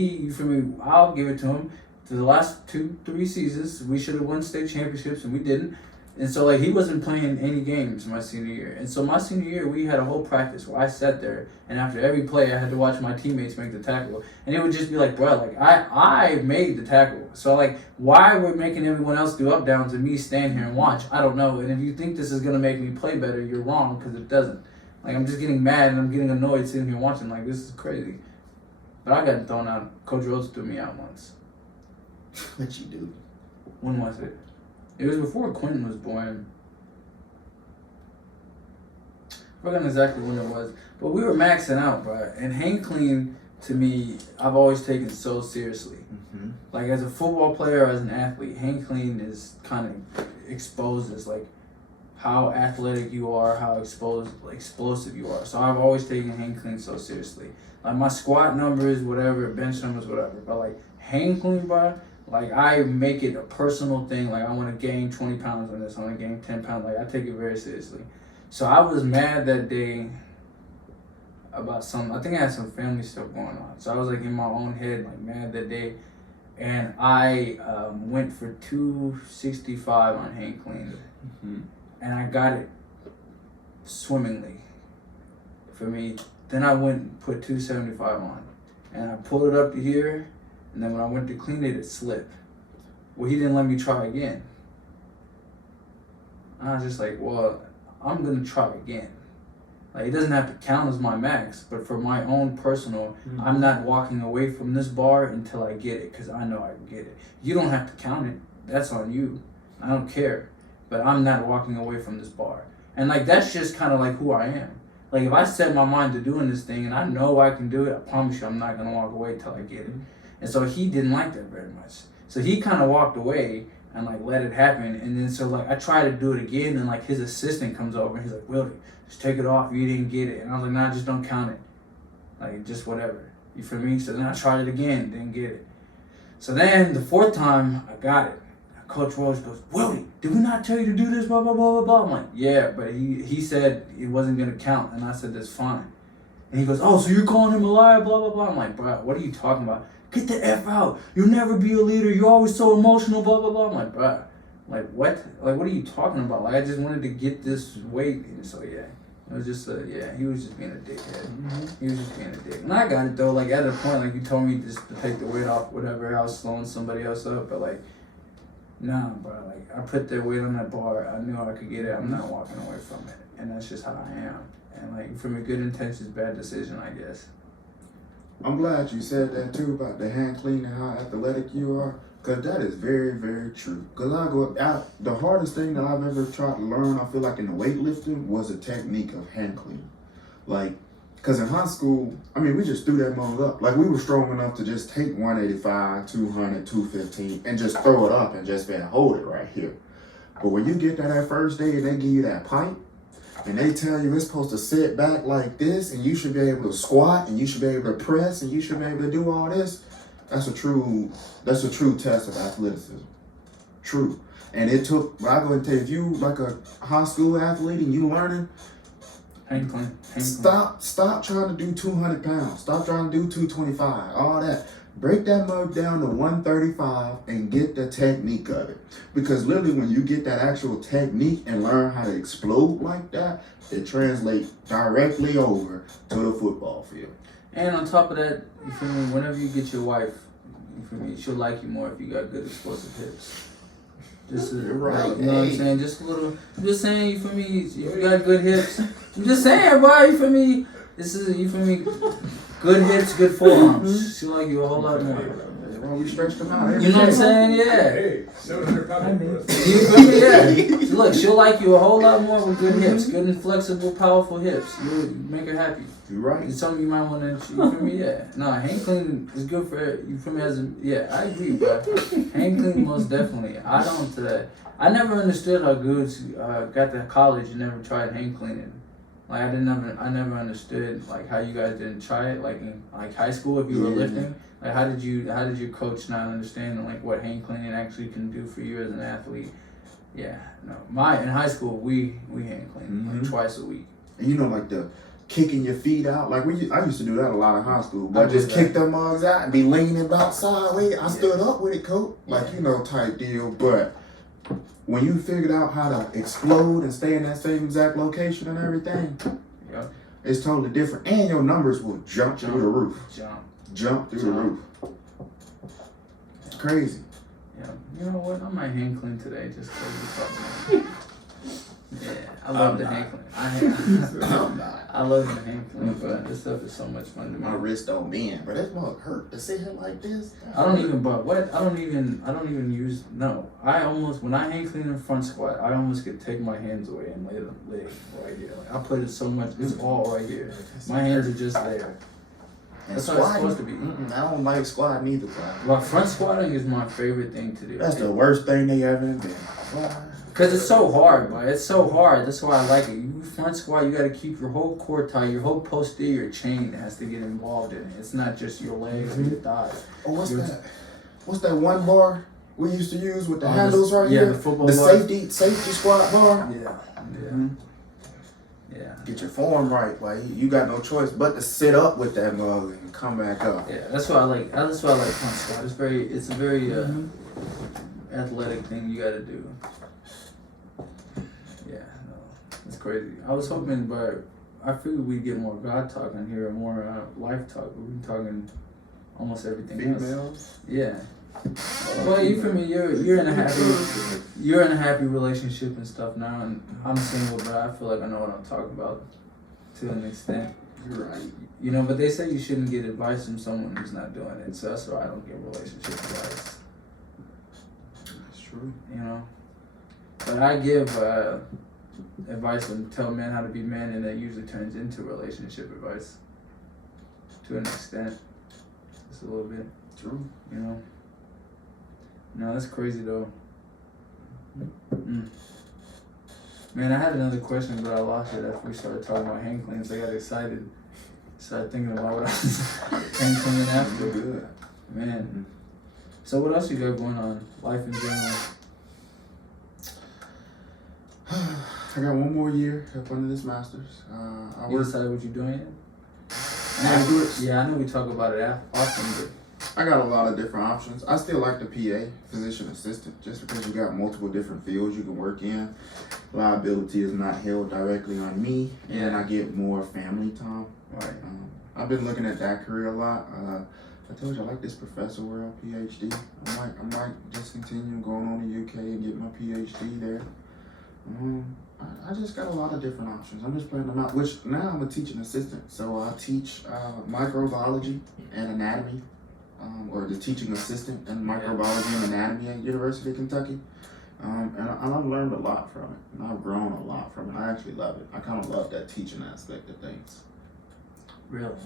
I'll give it to him. To the last 2-3 seasons, we should have won state championships, and we didn't. And so, like, he wasn't playing any games my senior year. And so my senior year, we had a whole practice where I sat there, and after every play, I had to watch my teammates make the tackle. And it would just be like, bro, like, I made the tackle. So, like, why we're making everyone else do up downs and me stand here and watch, I don't know. And if you think this is going to make me play better, you're wrong, because it doesn't. Like, I'm just getting mad, and I'm getting annoyed sitting here watching. Like, this is crazy. But I got thrown out. Coach Rhodes threw me out once. What you do? When was it? It was before Quentin was born. I forgot exactly when it was. But we were maxing out, bro. And hang clean, to me, I've always taken so seriously. Mm-hmm. Like, as a football player, as an athlete, hang clean is kind of exposes, like, how athletic you are, how explosive you are. So I've always taken hang clean so seriously. Like, my squat numbers, whatever, bench numbers, whatever. But, like, hang clean, bro, like, I make it a personal thing. Like, I want to gain 20 pounds on this. I want to gain 10 pounds. Like, I take it very seriously. So I was mad that day about something. I think I had some family stuff going on. So I was, like, in my own head, like, mad that day. And I went for 265 on hang clean. Mm-hmm. And I got it swimmingly for me. Then I went and put 275 on. And I pulled it up to here. And then when I went to clean it, it slipped. Well, he didn't let me try again. I was just like, well, I'm going to try again. Like, it doesn't have to count as my max, but for my own personal, I'm not walking away from this bar until I get it, because I know I can get it. You don't have to count it. That's on you. I don't care. But I'm not walking away from this bar. And, like, that's just kind of like who I am. Like, if I set my mind to doing this thing and I know I can do it, I promise you I'm not going to walk away till I get it. And so he didn't like that very much. So he kind of walked away and, like, let it happen. And then so, like, I tried to do it again, and, like, his assistant comes over and he's like, Willie, just take it off. You didn't get it. And I was like, nah, just don't count it. Like, just whatever. You feel me? So then I tried it again, didn't get it. So then the 4th time, I got it. Coach Rose goes, Willie, did we not tell you to do this, blah, blah, blah, blah, blah. I'm like, yeah, but he said it wasn't going to count. And I said, that's fine. And he goes, oh, so you're calling him a liar, blah, blah, blah. I'm like, bro, what are you talking about? Get the F out. You'll never be a leader. You're always so emotional, blah, blah, blah. I'm like, bro, like, what? Like, what are you talking about? Like, I just wanted to get this weight. And so, yeah, it was just, he was just being a dickhead. Mm-hmm. He was just being a dick. And I got it, though. Like, at a point, like, you told me just to take the weight off, whatever. I was slowing somebody else up. But, like, nah, bro. Like, I put that weight on that bar. I knew I could get it. I'm not walking away from it. And that's just how I am. And, like, from a good intentions, bad decision, I guess. I'm glad you said that too about the hand clean and how athletic you are. Cause that is very, very true. Cause the hardest thing that I've ever tried to learn, I feel like in the weightlifting, was a technique of hand cleaning. Like, cause in high school, I mean, we just threw that mug up. Like we were strong enough to just take 185, 200, 215 and just throw it up and just hold it right here. But when you get that first day and they give you that pipe and they tell you it's supposed to sit back like this and you should be able to squat and you should be able to press and you should be able to do all this, that's a true test of athleticism. True. And it took, I go and tell you, if you like a high school athlete and you learning, Hand clean. stop trying to do 200 pounds. Stop trying to do 225, all that. Break that mug down to 135 and get the technique of it. Because literally when you get that actual technique and learn how to explode like that, it translates directly over to the football field. And on top of that, you feel me, whenever you get your wife, you feel me, she'll like you more if you got good explosive hips. Just You're right. You know what I'm saying? Just a little, I'm just saying, you feel me, if you got good hips. I'm just saying, boy, you feel me, this is, you feel me, good hips, good forearms. She'll like you a whole lot more. Well, we stretched them out. You know what I'm saying? Yeah. Hey, 700 pounds. You feel me? Yeah. Look, she'll like you a whole lot more with good hips, good and flexible, powerful hips. You make her happy. You're right. It's something you might want to, you feel me? Yeah. No, hand clean is good for, you feel me? Yeah, I agree, but hand clean most definitely. I never understood how dudes got to college and never tried hand cleaning. Like I never understood like how you guys didn't try it, like in like high school if you were lifting. Like how did your coach not understand like what hand cleaning actually can do for you as an athlete? Yeah, no. In high school we hand clean like twice a week. And you know, like the kicking your feet out. Like I used to do that a lot in high school. But I just kick them mugs out and be leaning about sideways. I stood up with it, coach. Like type deal. But when you figured out how to explode and stay in that same exact location and everything, it's totally different. And your numbers will jump through the roof. Jump through the roof. It's crazy. Yeah, you know what? I might hand clean today just because we're talking. Yeah, I love the hand clean. I love the hand clean, but this stuff is so much fun to me. My wrist don't bend, but that mug hurt to sit here like this. I don't even use, no. When I hand clean in front squat, I almost could take my hands away and lay right here. Like I put it so much, it's all right here. My hands are just there. And that's how it's supposed to be. I don't like squatting either. Well, front squatting is my favorite thing to do. That's the worst thing they ever invented. Because it's so hard, boy. It's so hard. That's why I like it. You front squat, you got to keep your whole core tight. Your whole posterior chain has to get involved in it. It's not just your legs or your thighs. Oh, what's that one bar we used to use with the handles right here? Yeah, the football bar. safety squat bar. Yeah. Yeah. Get your form right. Like you got no choice but to sit up with that mug and come back up. Yeah, that's why I like front squat. It's a very athletic thing you got to do. Yeah, no, it's crazy. I was hoping, but I figured we'd get more God talk in here, more life talk. We've been talking almost everything Females? else. Yeah. Well, you feel me? You're in a happy relationship and stuff now, and I'm single, but I feel like I know what I'm talking about to an extent. You're right. You know, but they say you shouldn't get advice from someone who's not doing it, so that's why I don't get relationship advice. That's true. You know, but I give advice and tell men how to be men, and that usually turns into relationship advice to an extent, just a little bit. True. You know. No, that's crazy though. Man, I had another question, but I lost it after we started talking about hand cleans. I got excited. Started thinking about what I was hand cleaning after. Good. Man. So what else you got going on? Life in general? I got one more year up under this master's. You decided what you're doing Afterwards? yet? Yeah, I know we talk about it often, but I got a lot of different options. I still like the PA, physician assistant, just because you got multiple different fields you can work in. Liability is not held directly on me, and I get more family time. right. I've been looking at that career a lot. I told you I like this professor world, PhD. I might just continue going on to UK and get my PhD there. I just got a lot of different options. I'm just playing them out. Which now I'm a teaching assistant, so I teach microbiology and anatomy, or the teaching assistant in microbiology and anatomy at University of Kentucky. And I've learned a lot from it, and I've grown a lot from it. I actually love it. I kind of love that teaching aspect of things. Really?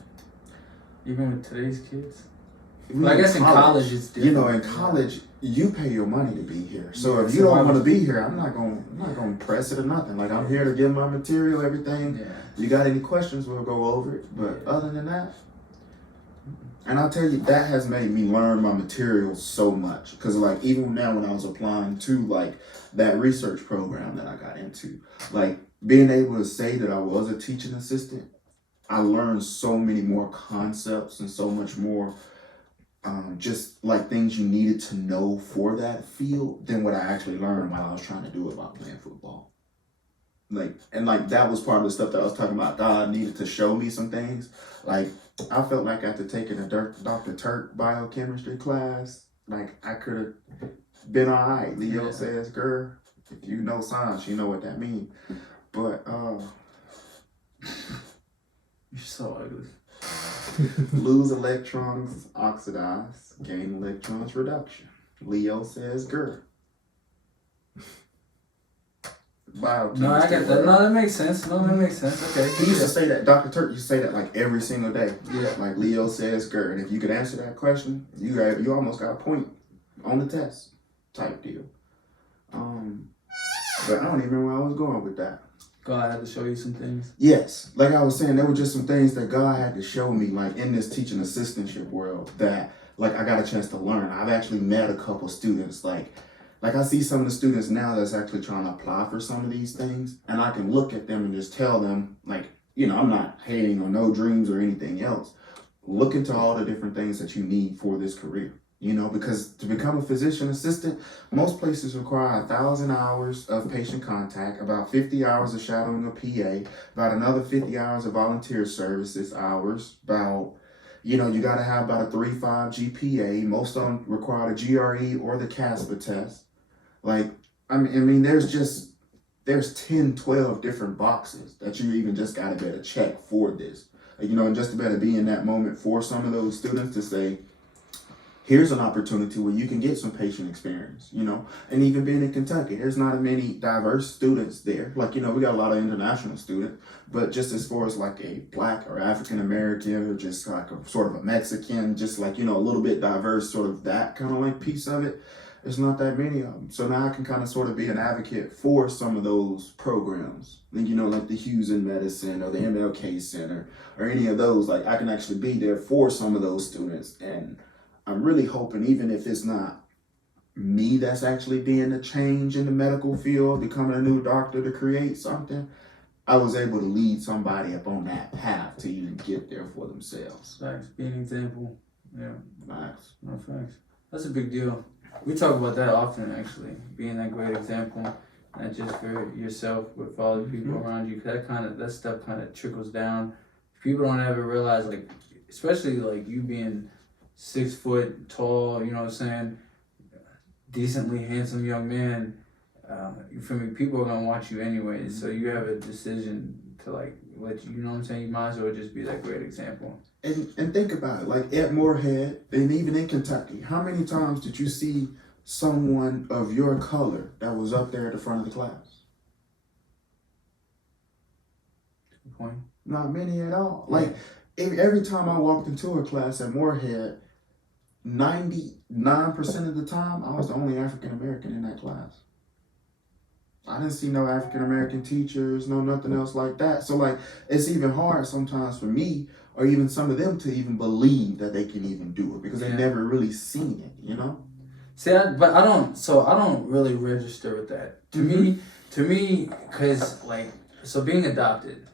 Even with today's kids? Well, I guess in college it's different. You know, in college you pay your money to be here. So if you don't want to be here, I'm not gonna press it or nothing. Like, I'm here to give my material, everything. Yeah. You got any questions, we'll go over it. But other than that, and I'll tell you, that has made me learn my material so much. Because, like, even now when I was applying to, like, that research program that I got into, like, being able to say that I was a teaching assistant, I learned so many more concepts and so much more just, like, things you needed to know for that field than what I actually learned while I was trying to do it while playing football. Like, and, like, that was part of the stuff that I was talking about. God needed to show me some things. Like, I felt like after taking a Dr. Turk biochemistry class, like, I could have been all right. Leo says, girl, if you know science, you know what that means. But, You're so ugly. lose electrons, oxidize, gain electrons, reduction. Leo says, girl. No, I get that. No, that makes sense. Okay. He used to say that, Dr. Turk used to say that like every single day. Yeah. Like, Leo says, girl. And if you could answer that question, you almost got a point on the test type deal. But I don't even know where I was going with that. God had to show you some things. Yes. Like I was saying, there were just some things that God had to show me, like, in this teaching assistantship world that, like, I got a chance to learn. I've actually met a couple students, like I see some of the students now that's actually trying to apply for some of these things, and I can look at them and just tell them, like, you know, I'm not hating on no dreams or anything else. Look into all the different things that you need for this career, you know, because to become a physician assistant, most places require 1,000 hours of patient contact, about 50 hours of shadowing a PA, about another 50 hours of volunteer services hours, about, you know, you got to have about a 3.5 GPA. Most of them require the GRE or the CASPA test. Like, I mean, there's 10, 12 different boxes that you even just got to better check for this. Like, you know, and just to better be in that moment for some of those students to say, here's an opportunity where you can get some patient experience, you know. And even being in Kentucky, there's not many diverse students there. Like, you know, we got a lot of international students, but just as far as like a Black or African American or just like a sort of a Mexican, just like, you know, a little bit diverse, sort of that kind of like piece of it, there's not that many of them. So now I can kind of sort of be an advocate for some of those programs. You know, like the Hughes in Medicine or the MLK Center or any of those. Like, I can actually be there for some of those students. And I'm really hoping, even if it's not me that's actually being a change in the medical field, becoming a new doctor to create something, I was able to lead somebody up on that path to even get there for themselves. Facts. Be an example. Yeah. Facts. No, facts. That's a big deal. We talk about that often, actually. Being that great example, not just for yourself, but for all the people around you. That stuff kind of trickles down. People don't ever realize, like, especially like you being 6 foot tall, you know what I'm saying, decently handsome young man, you feel me, people are gonna watch you anyway, so you have a decision to, like, let you know what I'm saying, you might as well just be that great example. And think about it, like at Moorhead and even in Kentucky, how many times did you see someone of your color that was up there at the front of the class? Good point. Not many at all. Like, every time I walked into a class at Moorhead, 99% of the time, I was the only African American in that class. I didn't see no African American teachers, no nothing else like that. So, like, it's even hard sometimes for me or even some of them to even believe that they can even do it because they've never really seen it, you know? See, I don't really register with that. To me, because, like, so being adopted,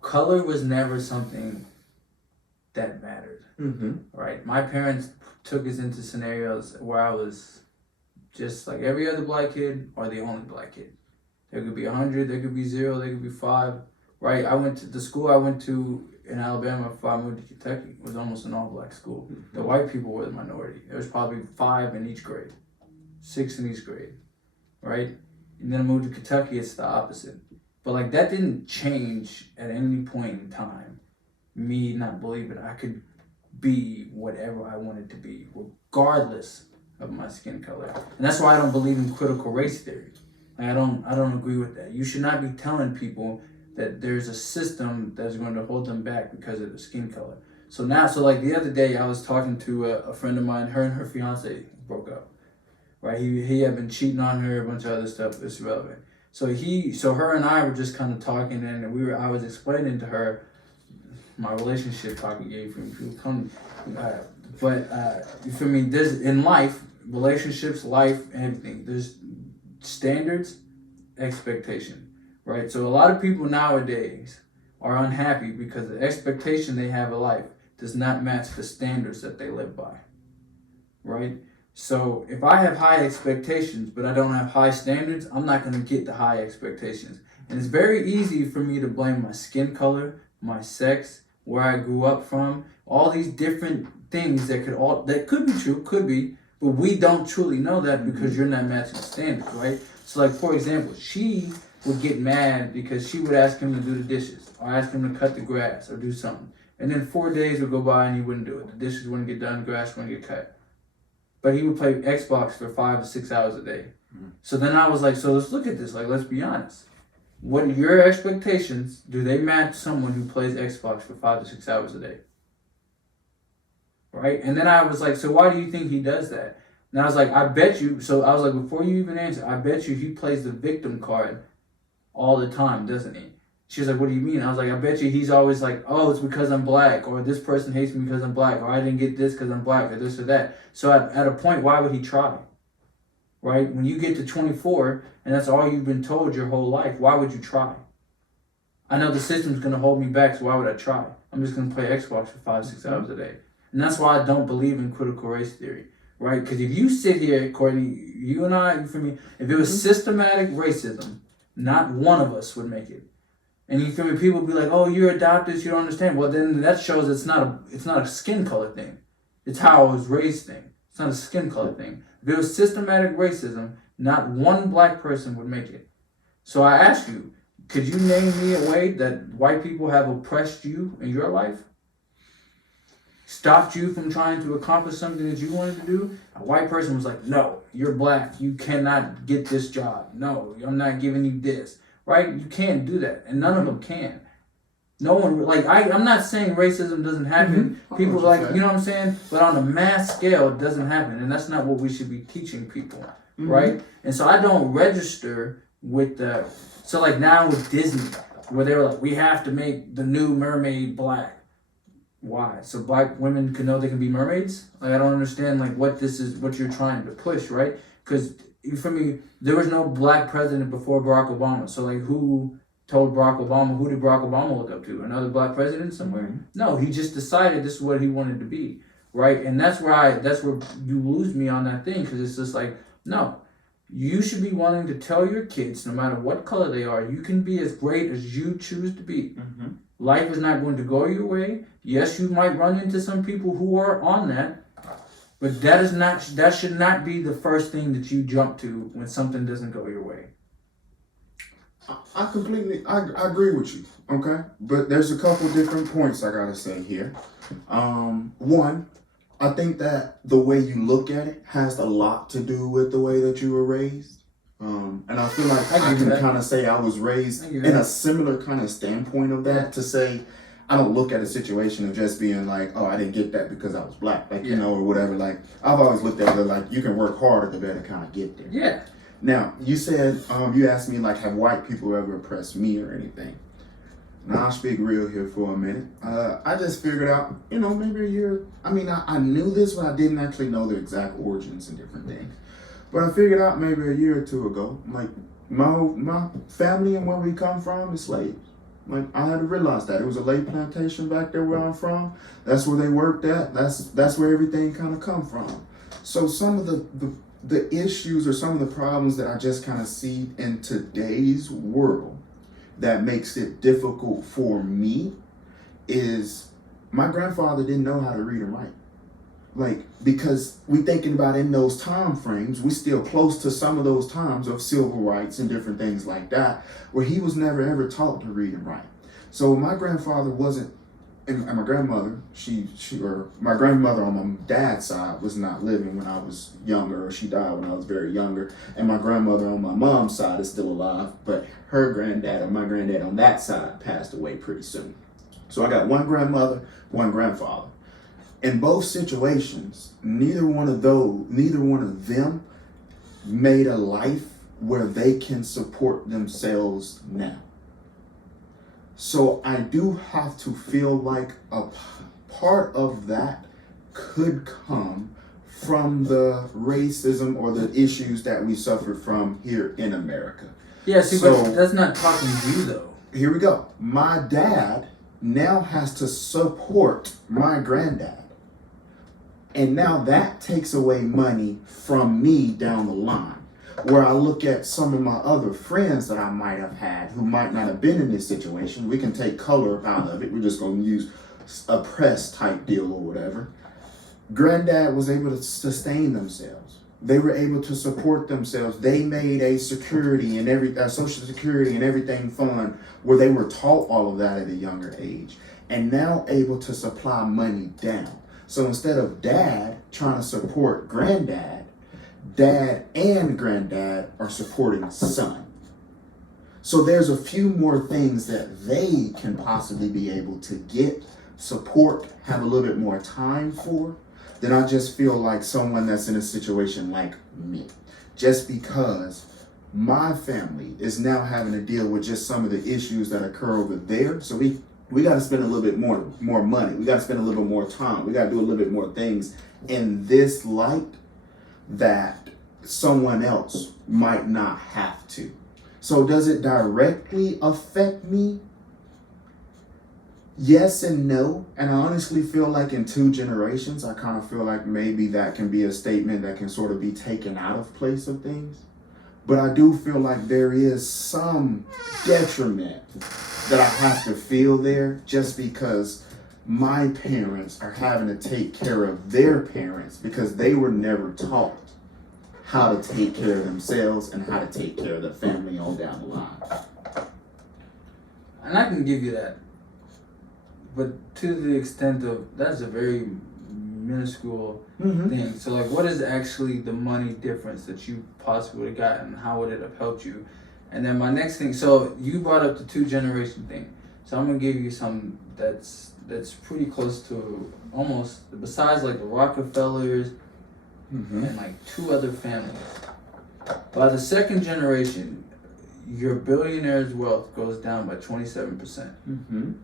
color was never something that mattered. Right? My parents took us into scenarios where I was just like every other black kid or the only black kid. There could be 100, there could be 0, there could be 5. Right? I went to the school I went to in Alabama before I moved to Kentucky. It was almost an all-black school. The white people were the minority. There was probably 5 in each grade, 6 in each grade. Right? And then I moved to Kentucky, it's the opposite. But like that didn't change at any point in time. Me not believing I could be whatever I wanted to be, regardless of my skin color. And that's why I don't believe in critical race theory. Like, I don't agree with that. You should not be telling people that there's a system that's going to hold them back because of the skin color. So like the other day, I was talking to a friend of mine. Her and her fiance broke up, right? He had been cheating on her, a bunch of other stuff. It's irrelevant. So her and I were just kind of talking, and I was explaining to her my relationship talking gave from people come, you feel me? There's in life, relationships, life, everything. There's standards, expectation, right? So a lot of people nowadays are unhappy because the expectation they have of life does not match the standards that they live by, right? So if I have high expectations but I don't have high standards, I'm not going to get the high expectations. And it's very easy for me to blame my skin color, my sex, where I grew up from, all these different things that could be true, could be, but we don't truly know that because you're not matching standards, right? So like, for example, she would get mad because she would ask him to do the dishes or ask him to cut the grass or do something. And then 4 days would go by and he wouldn't do it. The dishes wouldn't get done, the grass wouldn't get cut. But he would play Xbox for 5 to 6 hours a day. Mm-hmm. So then I was like, so let's look at this. Like, let's be honest. What are your expectations? Do they match someone who plays Xbox for 5 to 6 hours a day? Right? And then I was like, so why do you think he does that? And I was like, I bet you. So I was like, before you even answer, I bet you he plays the victim card all the time, doesn't he? She was like, what do you mean? I was like, I bet you he's always like, oh, it's because I'm black, or this person hates me because I'm black, or I didn't get this because I'm black, or this or that. So at a point, why would he try? Right? When you get to 24, and that's all you've been told your whole life, why would you try? I know the system's going to hold me back, so why would I try? I'm just going to play Xbox for 5, 6 hours a day. And that's why I don't believe in critical race theory, right? Because if you sit here, Cortney, you and I, you feel me? If it was systematic racism, not one of us would make it. And you feel me? People would be like, oh, you're adopted, you don't understand. Well, then that shows it's not a skin color thing. It's how I was raised thing. It's not a skin color thing. If it was systematic racism, not one black person would make it. So I ask you, could you name me a way that white people have oppressed you in your life? Stopped you from trying to accomplish something that you wanted to do? A white person was like, no, you're black. You cannot get this job. No, I'm not giving you this. Right? You can't do that. And none of them can. No one, like, I'm not saying racism doesn't happen. Mm-hmm. People like, you know what I'm saying? But on a mass scale, it doesn't happen. And that's not what we should be teaching people. Mm-hmm. Right? And so I don't register with the, so like now with Disney, where they were like, we have to make the new mermaid black. Why? So black women can know they can be mermaids? Like, I don't understand, like, what you're trying to push, right? Because, for me, there was no black president before Barack Obama. So, like, who told Barack Obama, who did Barack Obama look up to? Another black president somewhere? Mm-hmm. No, he just decided this is what he wanted to be, right? And that's where you lose me on that thing, because it's just like, no. You should be wanting to tell your kids, no matter what color they are, you can be as great as you choose to be. Mm-hmm. Life is not going to go your way. Yes, you might run into some people who are on that, but that should not be the first thing that you jump to when something doesn't go your way. I agree with you, okay? But there's a couple different points I gotta say here. One, I think that the way you look at it has a lot to do with the way that you were raised. And I feel like I can kind of say I was raised in a similar kind of standpoint of that, to say I don't look at a situation of just being like, oh, I didn't get that because I was black, like, you know, or whatever. Like, I've always looked at it like you can work harder to better kind of get there. Yeah. Now, you said, you asked me, like, have white people ever oppressed me or anything? Now, I'll speak real here for a minute. I just figured out, you know, maybe a year, I knew this, but I didn't actually know the exact origins and different things. But I figured out maybe a year or two ago, like, my family and where we come from is slaves. Like, I had to realize that. It was a Laye plantation back there where I'm from. That's where they worked at. That's where everything kind of come from. So some of the issues or some of the problems that I just kind of see in today's world that makes it difficult for me is my grandfather didn't know how to read and write. Like, because we thinking about in those time frames, we still close to some of those times of civil rights and different things like that, where he was never ever taught to read and write. So my grandfather wasn't, and my grandmother, my grandmother on my dad's side was not living when I was younger, or she died when I was very younger. And my grandmother on my mom's side is still alive, but her granddad, or my granddad on that side, passed away pretty soon. So I got one grandmother, one grandfather. In both situations, neither one of them made a life where they can support themselves now. So I do have to feel like a part of that could come from the racism or the issues that we suffer from here in America. Yeah, see, but that's not talking to you though. Here we go. My dad now has to support my granddad. And now that takes away money from me down the line. Where I look at some of my other friends that I might have had who might not have been in this situation. We can take color out of it. We're just going to use a press type deal or whatever. Granddad was able to sustain themselves. They were able to support themselves. They made a security and social security and everything fund where they were taught all of that at a younger age. And now able to supply money down. So instead of dad trying to support granddad, dad and granddad are supporting son. So there's a few more things that they can possibly be able to get, support, have a little bit more time for, than I just feel like someone that's in a situation like me. Just because my family is now having to deal with just some of the issues that occur over there. So we got to spend a little bit more money. We got to spend a little bit more time. We got to do a little bit more things in this light that someone else might not have to. So does it directly affect me? Yes and no. And I honestly feel like in 2 generations, I kind of feel like maybe that can be a statement that can sort of be taken out of place of things. But I do feel like there is some detriment that I have to feel there just because my parents are having to take care of their parents because they were never taught how to take care of themselves and how to take care of their family on down the line. And I can give you that. But to the extent of, that's a very minuscule thing. So like, what is actually the money difference that you possibly would have gotten? How would it have helped you? And then my next thing, so you brought up the 2 generation thing. So I'm gonna give you some that's pretty close to almost, besides like the Rockefellers and like 2 other families. By the 2nd generation, your billionaire's wealth goes down by 27%.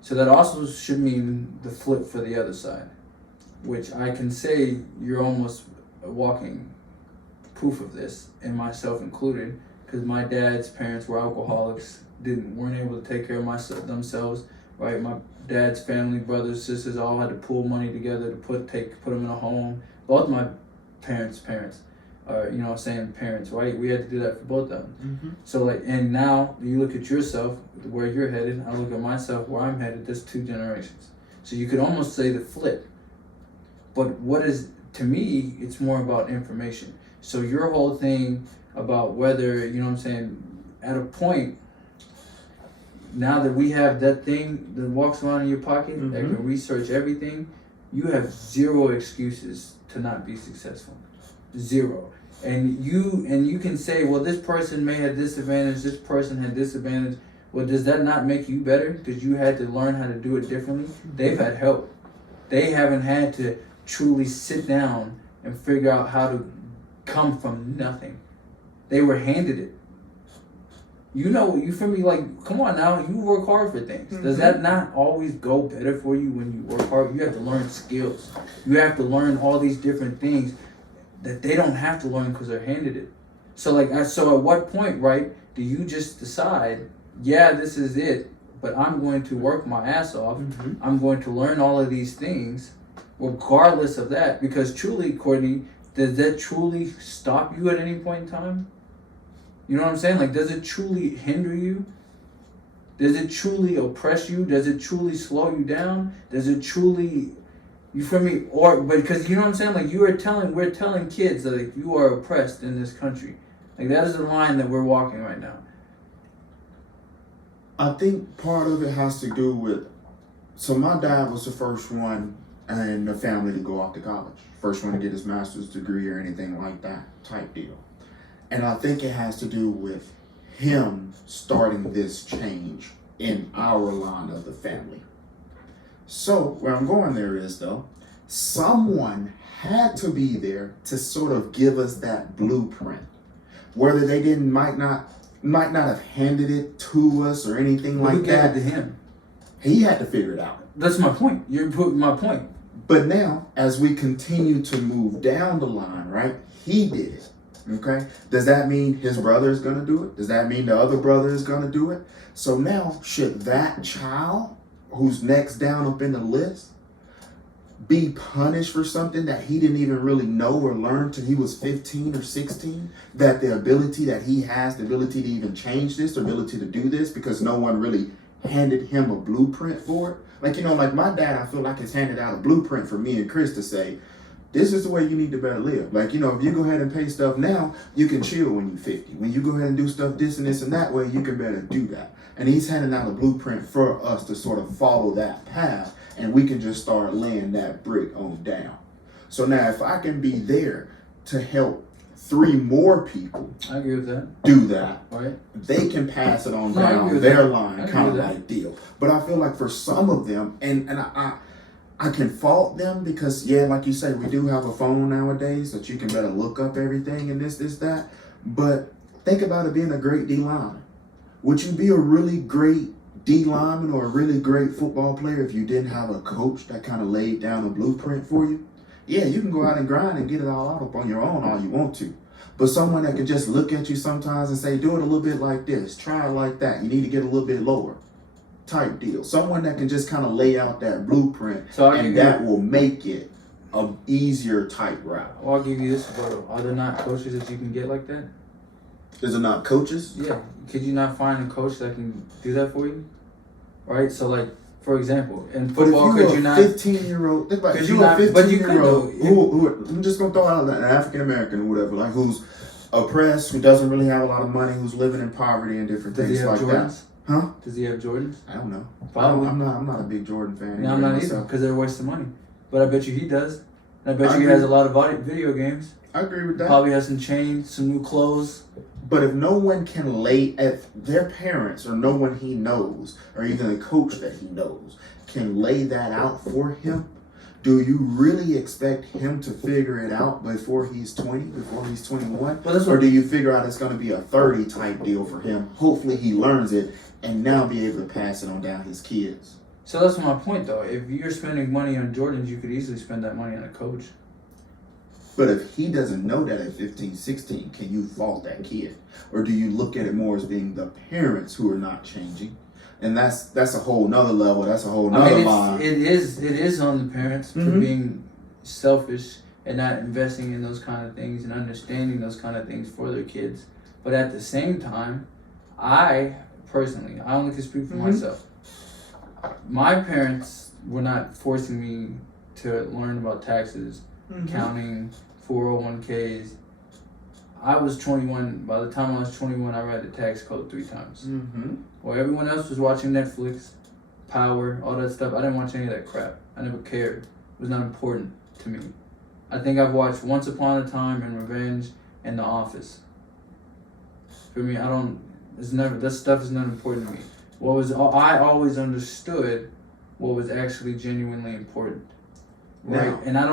So that also should mean the flip for the other side, which I can say you're almost a walking proof of this, and myself included, because my dad's parents were alcoholics, weren't able to take care of themselves, right? My dad's family, brothers, sisters, all had to pool money together to put them in a home. Both my parents, parents, right? We had to do that for both of them. So like, and now you look at yourself, where you're headed, I look at myself, where I'm headed, that's 2 generations. So you could almost say the flip. But to me, it's more about information. So your whole thing about whether, at a point, now that we have that thing that walks around in your pocket that can research everything, you have 0 excuses to not be successful. 0. And you can say, well, this person may have this advantage, this person had this advantage. Well, does that not make you better because you had to learn how to do it differently? They've had help. They haven't had to truly sit down and figure out how to come from nothing. They were handed it. You feel me? Like, come on now, you work hard for things. Does that not always go better for you when you work hard? You have to learn skills. You have to learn all these different things that they don't have to learn because they're handed it. So at what point, right, do you just decide, yeah, this is it, but I'm going to work my ass off. I'm going to learn all of these things regardless of that, because truly, Cortney, does that truly stop you at any point in time? You know what I'm saying? Like, does it truly hinder you? Does it truly oppress you? Does it truly slow you down? Does it truly You feel me? Or but because you know what I'm saying, like we're telling kids that like, you are oppressed in this country. Like that is the line that we're walking right now. I think part of it has to do with. So my dad was the first one in the family to go off to college, first one to get his master's degree or anything like that type deal, and I think it has to do with him starting this change in our line of the family. So where I'm going there is though, someone had to be there to sort of give us that blueprint. Whether they might not have handed it to us or anything like Who gave that. it to him? He had to figure it out. That's my point. You're putting my point. But now, as we continue to move down the line, right? He did it. Okay? Does that mean his brother is going to do it? Does that mean the other brother is going to do it? So now, should that child who's next down up in the list be punished for something that he didn't even really know or learn till he was 15 or 16? That the ability that he has, the ability to even change this, the ability to do this, because no one really handed him a blueprint for it. Like, you know, like my dad, I feel like has handed out a blueprint for me and Chris to say, this is the way you need to better live. Like, you know, if you go ahead and pay stuff now, you can chill when you're 50. When you go ahead and do stuff this and this and that way, you can better do that. And he's handing out a blueprint for us to sort of follow that path, and we can just start laying that brick on down. So now if I can be there to help 3 more people I agree with that. do that, Right? they can pass it on No, I agree down with their that. line, I agree kind of with that. like deal. But I feel like for some of them, and I can fault them because, yeah, like you say, we do have a phone nowadays that you can better look up everything and this, that. But think about it being a great D lineman. Would you be a really great D lineman or a really great football player if you didn't have a coach that kind of laid down a blueprint for you? Yeah, you can go out and grind and get it all out up on your own all you want to. But someone that can just look at you sometimes and say, do it a little bit like this, try it like that. You need to get a little bit lower type deal. Someone that can just kind of lay out that blueprint, and that will make it a easier type route. Well, I'll give you this, bro. Are there not coaches that you can get like that? Is it not coaches? Yeah. Could you not find a coach that can do that for you? Right? So, like, for example, in football, but if could you not? 15-year-old, think about it. If you're a 15-year-old who I'm just gonna throw out an African American or whatever, like who's oppressed, who doesn't really have a lot of money, who's living in poverty and different things like Jordans? that. Huh? Does he have Jordans? I don't know. Probably. I'm not a big Jordan fan. No, I'm not either, because they're a waste of money. But I bet you he does. And I bet you he has a lot of video games. I agree with that. Probably has some chains, some new clothes. But if no one can if their parents or no one he knows, or even a coach that he knows, can lay that out for him, do you really expect him to figure it out before he's 20, before he's 21? Or do you figure out it's going to be a 30 type deal for him? Hopefully he learns it and now be able to pass it on down his kids. So that's my point, though. If you're spending money on Jordans, you could easily spend that money on a coach. But if he doesn't know that at 15, 16, can you fault that kid? Or do you look at it more as being the parents who are not changing? And that's a whole nother level. That's a whole nother line. It is on the parents for being selfish and not investing in those kind of things and understanding those kind of things for their kids. But at the same time, I only can speak for myself. My parents were not forcing me to learn about taxes, counting, 401ks. I was 21. By the time I was 21, I read the tax code 3 times. While everyone else was watching Netflix, Power, all that stuff, I didn't watch any of that crap. I never cared. It was not important to me. I think I've watched Once Upon a Time and Revenge and The Office. For me, that stuff is not important to me. I always understood what was actually genuinely important. Right? Now, And I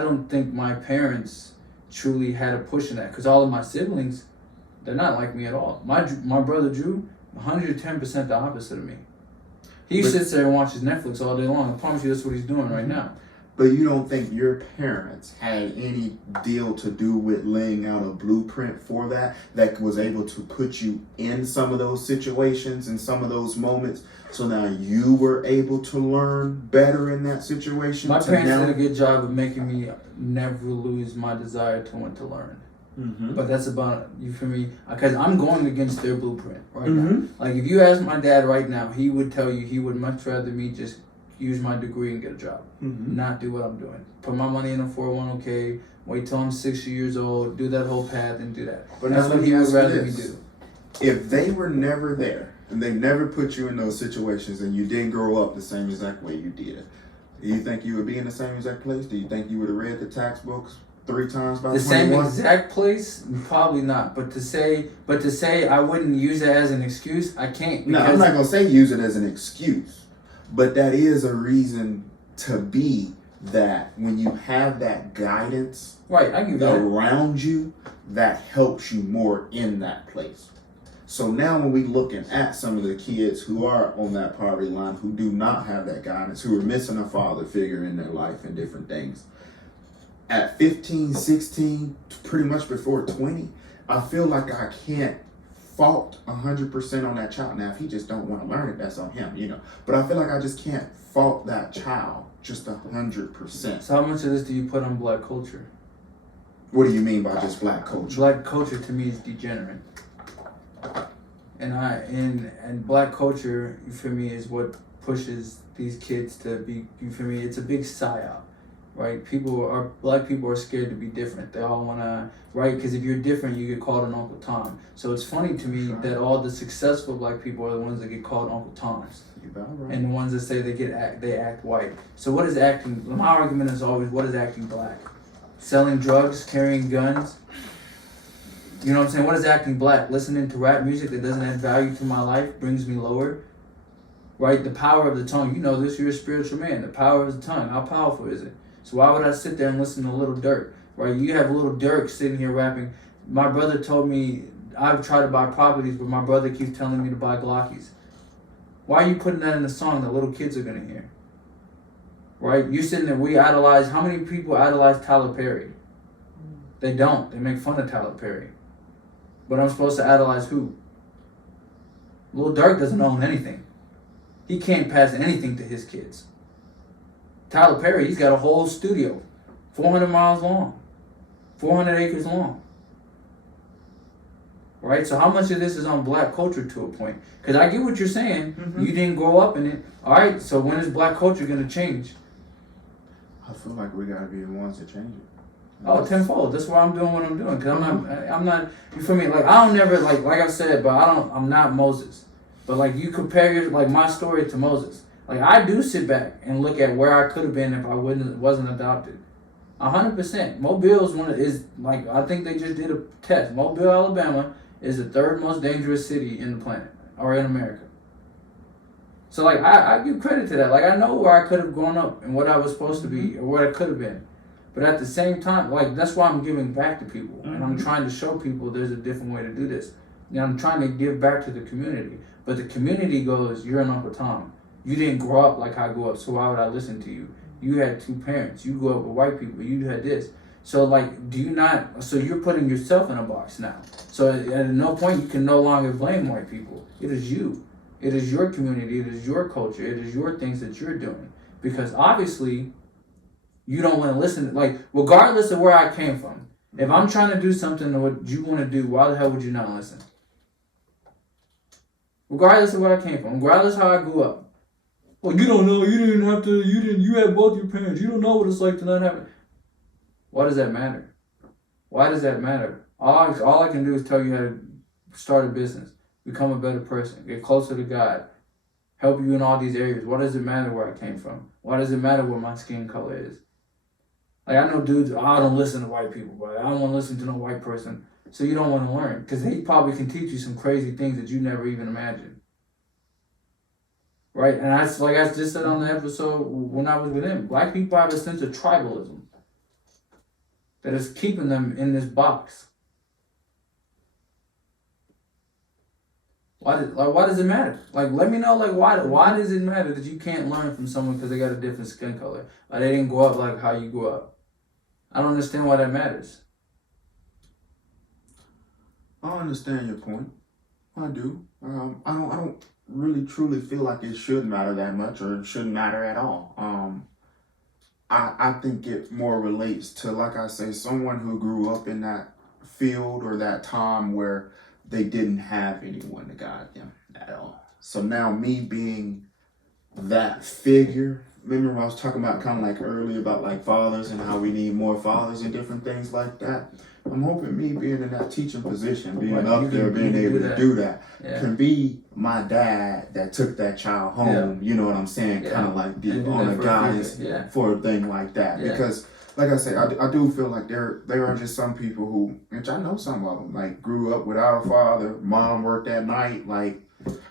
don't think my parents truly had a push in that, because all of my siblings, they're not like me at all. My brother Drew, 110% the opposite of me. He sits there and watches Netflix all day long. I promise you that's what he's doing right now. But you don't think your parents had any deal to do with laying out a blueprint for that was able to put you in some of those situations and some of those moments, so now you were able to learn better in that situation? My parents did a good job of making me never lose my desire to want to learn. But that's about, you feel me? Because I'm going against their blueprint right now. Like, if you ask my dad right now, he would tell you he would much rather me just use my degree and get a job. Not do what I'm doing. Put my money in a 401k, wait till I'm 60 years old, do that whole path and do that. But that's now what let he me would ask you rather me this. do. If they were never there and they never put you in those situations and you didn't grow up the same exact way you did, do you think you would be in the same exact place? Do you think you would have read the textbooks 3 times by The same 21? exact place? Probably not. But to say I wouldn't use it as an excuse, I can't. No, I'm not gonna say use it as an excuse, but that is a reason to be that when you have that guidance Right, I give that. around you, that helps you more in that place. So now when we looking at some of the kids who are on that poverty line, who do not have that guidance, who are missing a father figure in their life and different things, at 15, 16, pretty much before 20, I feel like I can't fault 100% on that child. Now, if he just don't want to learn it, that's on him, you know. But I feel like I just can't fault that child just 100%. So how much of this do you put on black culture? What do you mean by just black culture? Black culture to me is degenerate. And black culture, for me, is what pushes these kids to be, for me, it's a big psyop, right? Black people are scared to be different. They all want to, right? Because if you're different, you get called an Uncle Tom. So it's funny to me that all the successful black people are the ones that get called Uncle Toms. Right. And the ones that say they act white. So what is acting, my argument is always, what is acting black? Selling drugs, carrying guns. You know what I'm saying? What is acting black? Listening to rap music that doesn't add value to my life, brings me lower. Right? The power of the tongue. You know this, you're a spiritual man. The power of the tongue. How powerful is it? So why would I sit there and listen to Lil Durk? Right? You have Lil Durk sitting here rapping. My brother told me, I've tried to buy properties, but my brother keeps telling me to buy Glockies. Why are you putting that in a song that little kids are going to hear? Right? You're sitting there, how many people idolize Tyler Perry? They don't. They make fun of Tyler Perry. But I'm supposed to idolize who? Lil Durk doesn't own anything. He can't pass anything to his kids. Tyler Perry, he's got a whole studio, 400 miles long, 400 acres long. Right? So how much of this is on black culture to a point? Because I get what you're saying. You didn't grow up in it. All right, so when is black culture going to change? I feel like we gotta be the ones that change it. Oh, tenfold. That's why I'm doing what I'm doing. Because I'm not, you feel me? Like, I don't never, like I said, but I'm not Moses. But like, you compare my story to Moses. Like, I do sit back and look at where I could have been if I wasn't adopted. 100%. Mobile I think they just did a test. Mobile, Alabama is the 3rd most dangerous city in the planet, or in America. So like, I give credit to that. Like, I know where I could have grown up and what I was supposed to be, or what I could have been. But at the same time, like, that's why I'm giving back to people. And I'm trying to show people there's a different way to do this. And I'm trying to give back to the community. But the community goes, you're an Uncle Tom. You didn't grow up like I grew up, so why would I listen to you? You had 2 parents. You grew up with white people. You had this. So like, so you're putting yourself in a box now. So at no point you can no longer blame white people. It is you. It is your community. It is your culture. It is your things that you're doing. Because obviously, you don't want to listen. Like, regardless of where I came from, if I'm trying to do something that what you want to do, why the hell would you not listen? Regardless of where I came from, regardless of how I grew up. Well, you don't know. You had both your parents. You don't know what it's like to not have it. Why does that matter? Why does that matter? All I can do is tell you how to start a business, become a better person, get closer to God, help you in all these areas. Why does it matter where I came from? Why does it matter what my skin color is? Like, I know dudes, I don't listen to white people, but I don't want to listen to no white person. So you don't want to learn, because he probably can teach you some crazy things that you never even imagined. Right? And I just said on the episode when I was with him, black people have a sense of tribalism that is keeping them in this box. Why does it matter? Like, let me know, like, why does it matter that you can't learn from someone because they got a different skin color? Or they didn't grow up like how you grew up? I don't understand why that matters. I understand your point. I do. I don't really truly feel like it should matter that much, or it shouldn't matter at all. I think it more relates to, like I say, someone who grew up in that field or that time where they didn't have anyone to guide them at all. So now me being that figure remember I was talking about kind of like earlier about like fathers and how we need more fathers and different things like that. I'm hoping me being in that teaching position, being up there, being able to do that, can be my dad that took that child home. You know what I'm saying? Kind of like be on the guidance for a thing like that. Because, like I say, I do feel like there are just some people who, which I know some of them, like grew up without a father, mom worked at night, like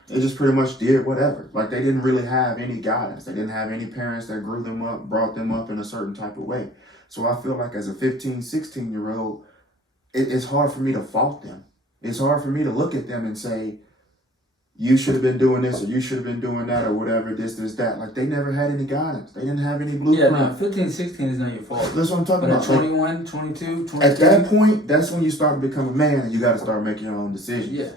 they just pretty much did whatever. Like they didn't really have any guidance. They didn't have any parents that grew them up, brought them up in a certain type of way. So I feel like as a 15, 16-year-old, it's hard for me to fault them. It's hard for me to look at them and say, you should have been doing this or you should have been doing that or whatever, this, that. Like, they never had any guidance. They didn't have any blueprint. Yeah, no, 15, 16 is not your fault. That's what I'm talking about. 21, 22, 23. At that point, that's when you start to become a man and you got to start making your own decisions. Yeah.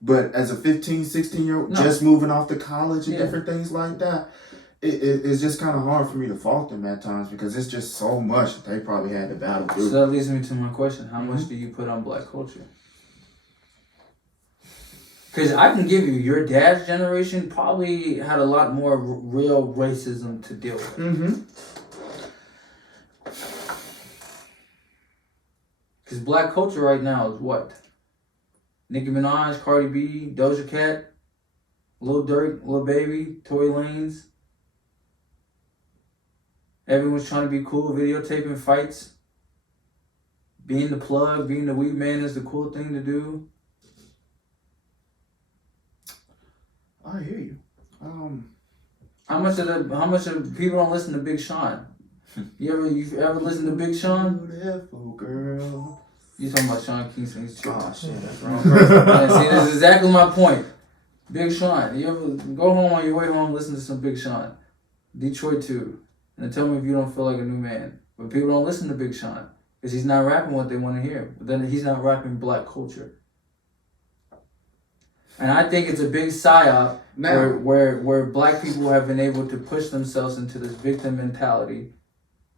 But as a 15, 16-year-old, just moving off to college and different things like that, it's just kind of hard for me to fault them at times because it's just so much that they probably had to battle through. So that leads me to my question. How much do you put on black culture? Because I can give you, your dad's generation probably had a lot more real racism to deal with. Because black culture right now is what? Nicki Minaj, Cardi B, Doja Cat, Lil Durk, Lil Baby, Tory Lanez. Everyone's trying to be cool, videotaping fights. Being the plug, being the weed man is the cool thing to do. I hear you. How much of people don't listen to Big Sean? You ever listen to Big Sean? Beautiful girl. You talking about Sean Kingston? He's true. Oh shit, that's wrong person. See, that's exactly my point. Big Sean. You ever go home on your way home, listen to some Big Sean? Detroit 2. And then tell me if you don't feel like a new man. But people don't listen to Big Sean because he's not rapping what they want to hear. But then he's not rapping black culture. And I think it's a big psyop where black people have been able to push themselves into this victim mentality.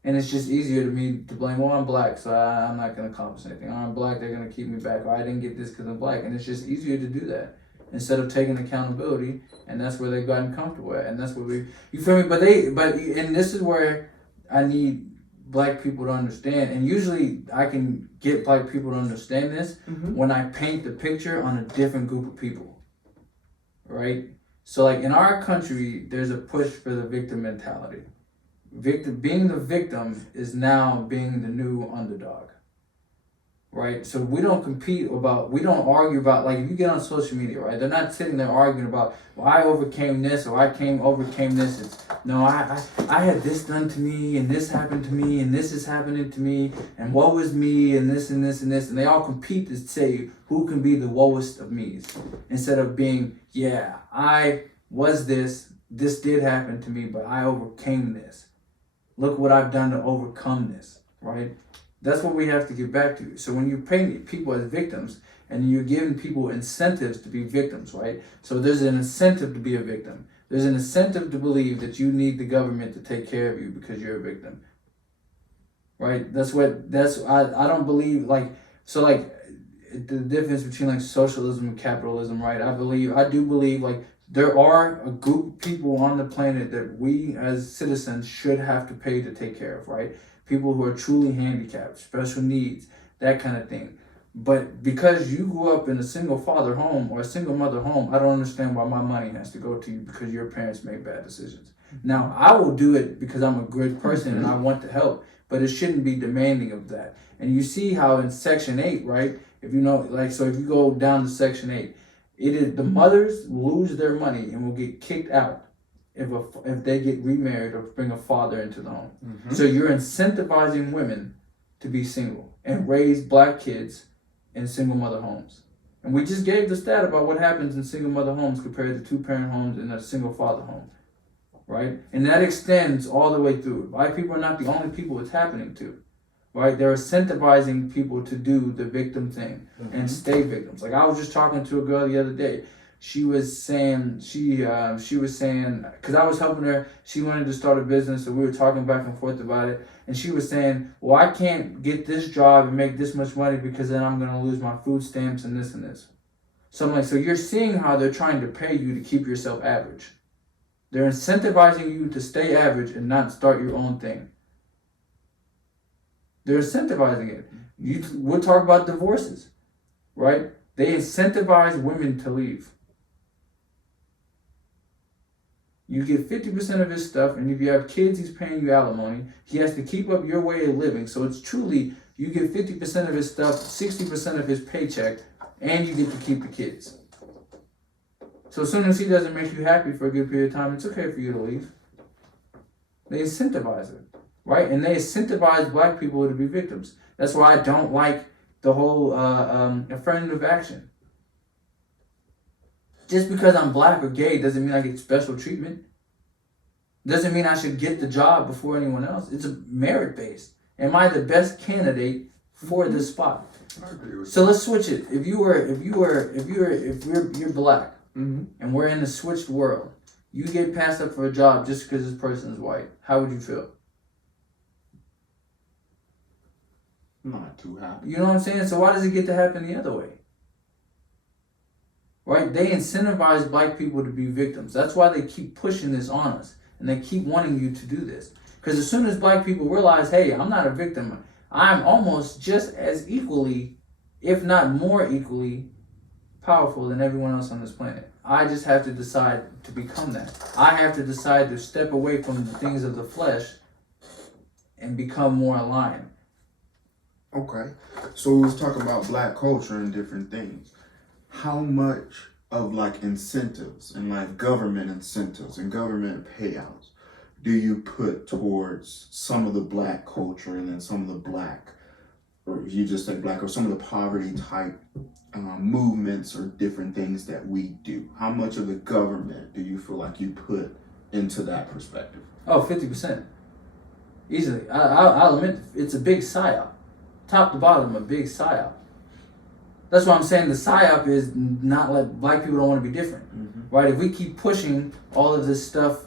And it's just easier to me to blame, well, I'm black, so I'm not going to accomplish anything. Oh, I'm black, they're going to keep me back. Or I didn't get this because I'm black. And it's just easier to do that instead of taking accountability. And that's where they've gotten comfortable at. And that's what you feel me? And this is where I need black people to understand. And usually I can get black people to understand this when I paint the picture on a different group of people. Right? So like in our country, there's a push for the victim mentality. Being the victim is now being the new underdog, right? So we don't argue about, like if you get on social media, right? They're not sitting there arguing about, well, I overcame this or I overcame this. It's, no, I had this done to me and this happened to me and this is happening to me and woe is me and this and this and this. And they all compete to say who can be the lowest of me's instead of being, yeah, I was this did happen to me, but I overcame this. Look what I've done to overcome this, right? That's what we have to get back to. So when you paint people as victims and you're giving people incentives to be victims, right? So there's an incentive to be a victim. There's an incentive to believe that you need the government to take care of you because you're a victim, right? I don't believe, like, so like the difference between like socialism and capitalism, right? I do believe like there are a group of people on the planet that we as citizens should have to pay to take care of, right? People who are truly handicapped, special needs, that kind of thing. But because you grew up in a single father home or a single mother home, I don't understand why my money has to go to you because your parents made bad decisions. Now, I will do it because I'm a good person and I want to help, but it shouldn't be demanding of that. And you see how in Section 8, right? If you know, like, so if you go down to Section 8, it is the mothers lose their money and will get kicked out if they get remarried or bring a father into the home. So you're incentivizing women to be single and raise black kids in single mother homes. And we just gave the stat about what happens in single mother homes compared to 2-parent homes and a single father home, right? And that extends all the way through. White people are not the only people it's happening to. Right, they're incentivizing people to do the victim thing and stay victims. Like I was just talking to a girl the other day. She was saying because I was helping her. She wanted to start a business, so we were talking back and forth about it. And she was saying, "Well, I can't get this job and make this much money because then I'm gonna lose my food stamps and this and this." So I'm like, so you're seeing how they're trying to pay you to keep yourself average, They're incentivizing you to stay average and not start your own thing. They're incentivizing it. We'll talk about divorces, right? They incentivize women to leave. You get 50% of his stuff, and if you have kids, he's paying you alimony. He has to keep up your way of living. So it's truly, you get 50% of his stuff, 60% of his paycheck, and you get to keep the kids. So as soon as he doesn't make you happy for a good period of time, it's okay for you to leave. They incentivize it, right? And they incentivize black people to be victims. That's why I don't like the whole affirmative action. Just because I'm black or gay doesn't mean I get special treatment. Doesn't mean I should get the job before anyone else. It's a merit based. Am I the best candidate for this spot? I agree with So let's switch it. If you're black, and we're in a switched world, you get passed up for a job just because this person is white. How would you feel? Not too happy. You know what I'm saying? So why does it get to happen the other way? Right? They incentivize black people to be victims. That's why they keep pushing this on us. And they keep wanting you to do this. Because as soon as black people realize, hey, I'm not a victim. I'm almost just as equally, if not more equally, powerful than everyone else on this planet. I just have to decide to become that. I have to decide to step away from the things of the flesh and become more aligned. Okay. So we was talking about black culture and different things. How much of like incentives and like government incentives and government payouts do you put towards some of the black culture and then some of the black, or you just say black, or some of the poverty type movements or different things that we do? How much of the government do you feel like you put into that perspective? Oh, 50%. Easily. I'll admit, it's a big psyop. Top to bottom, a big psyop. That's why I'm saying the psyop is not like black people don't want to be different, right? If we keep pushing all of this stuff,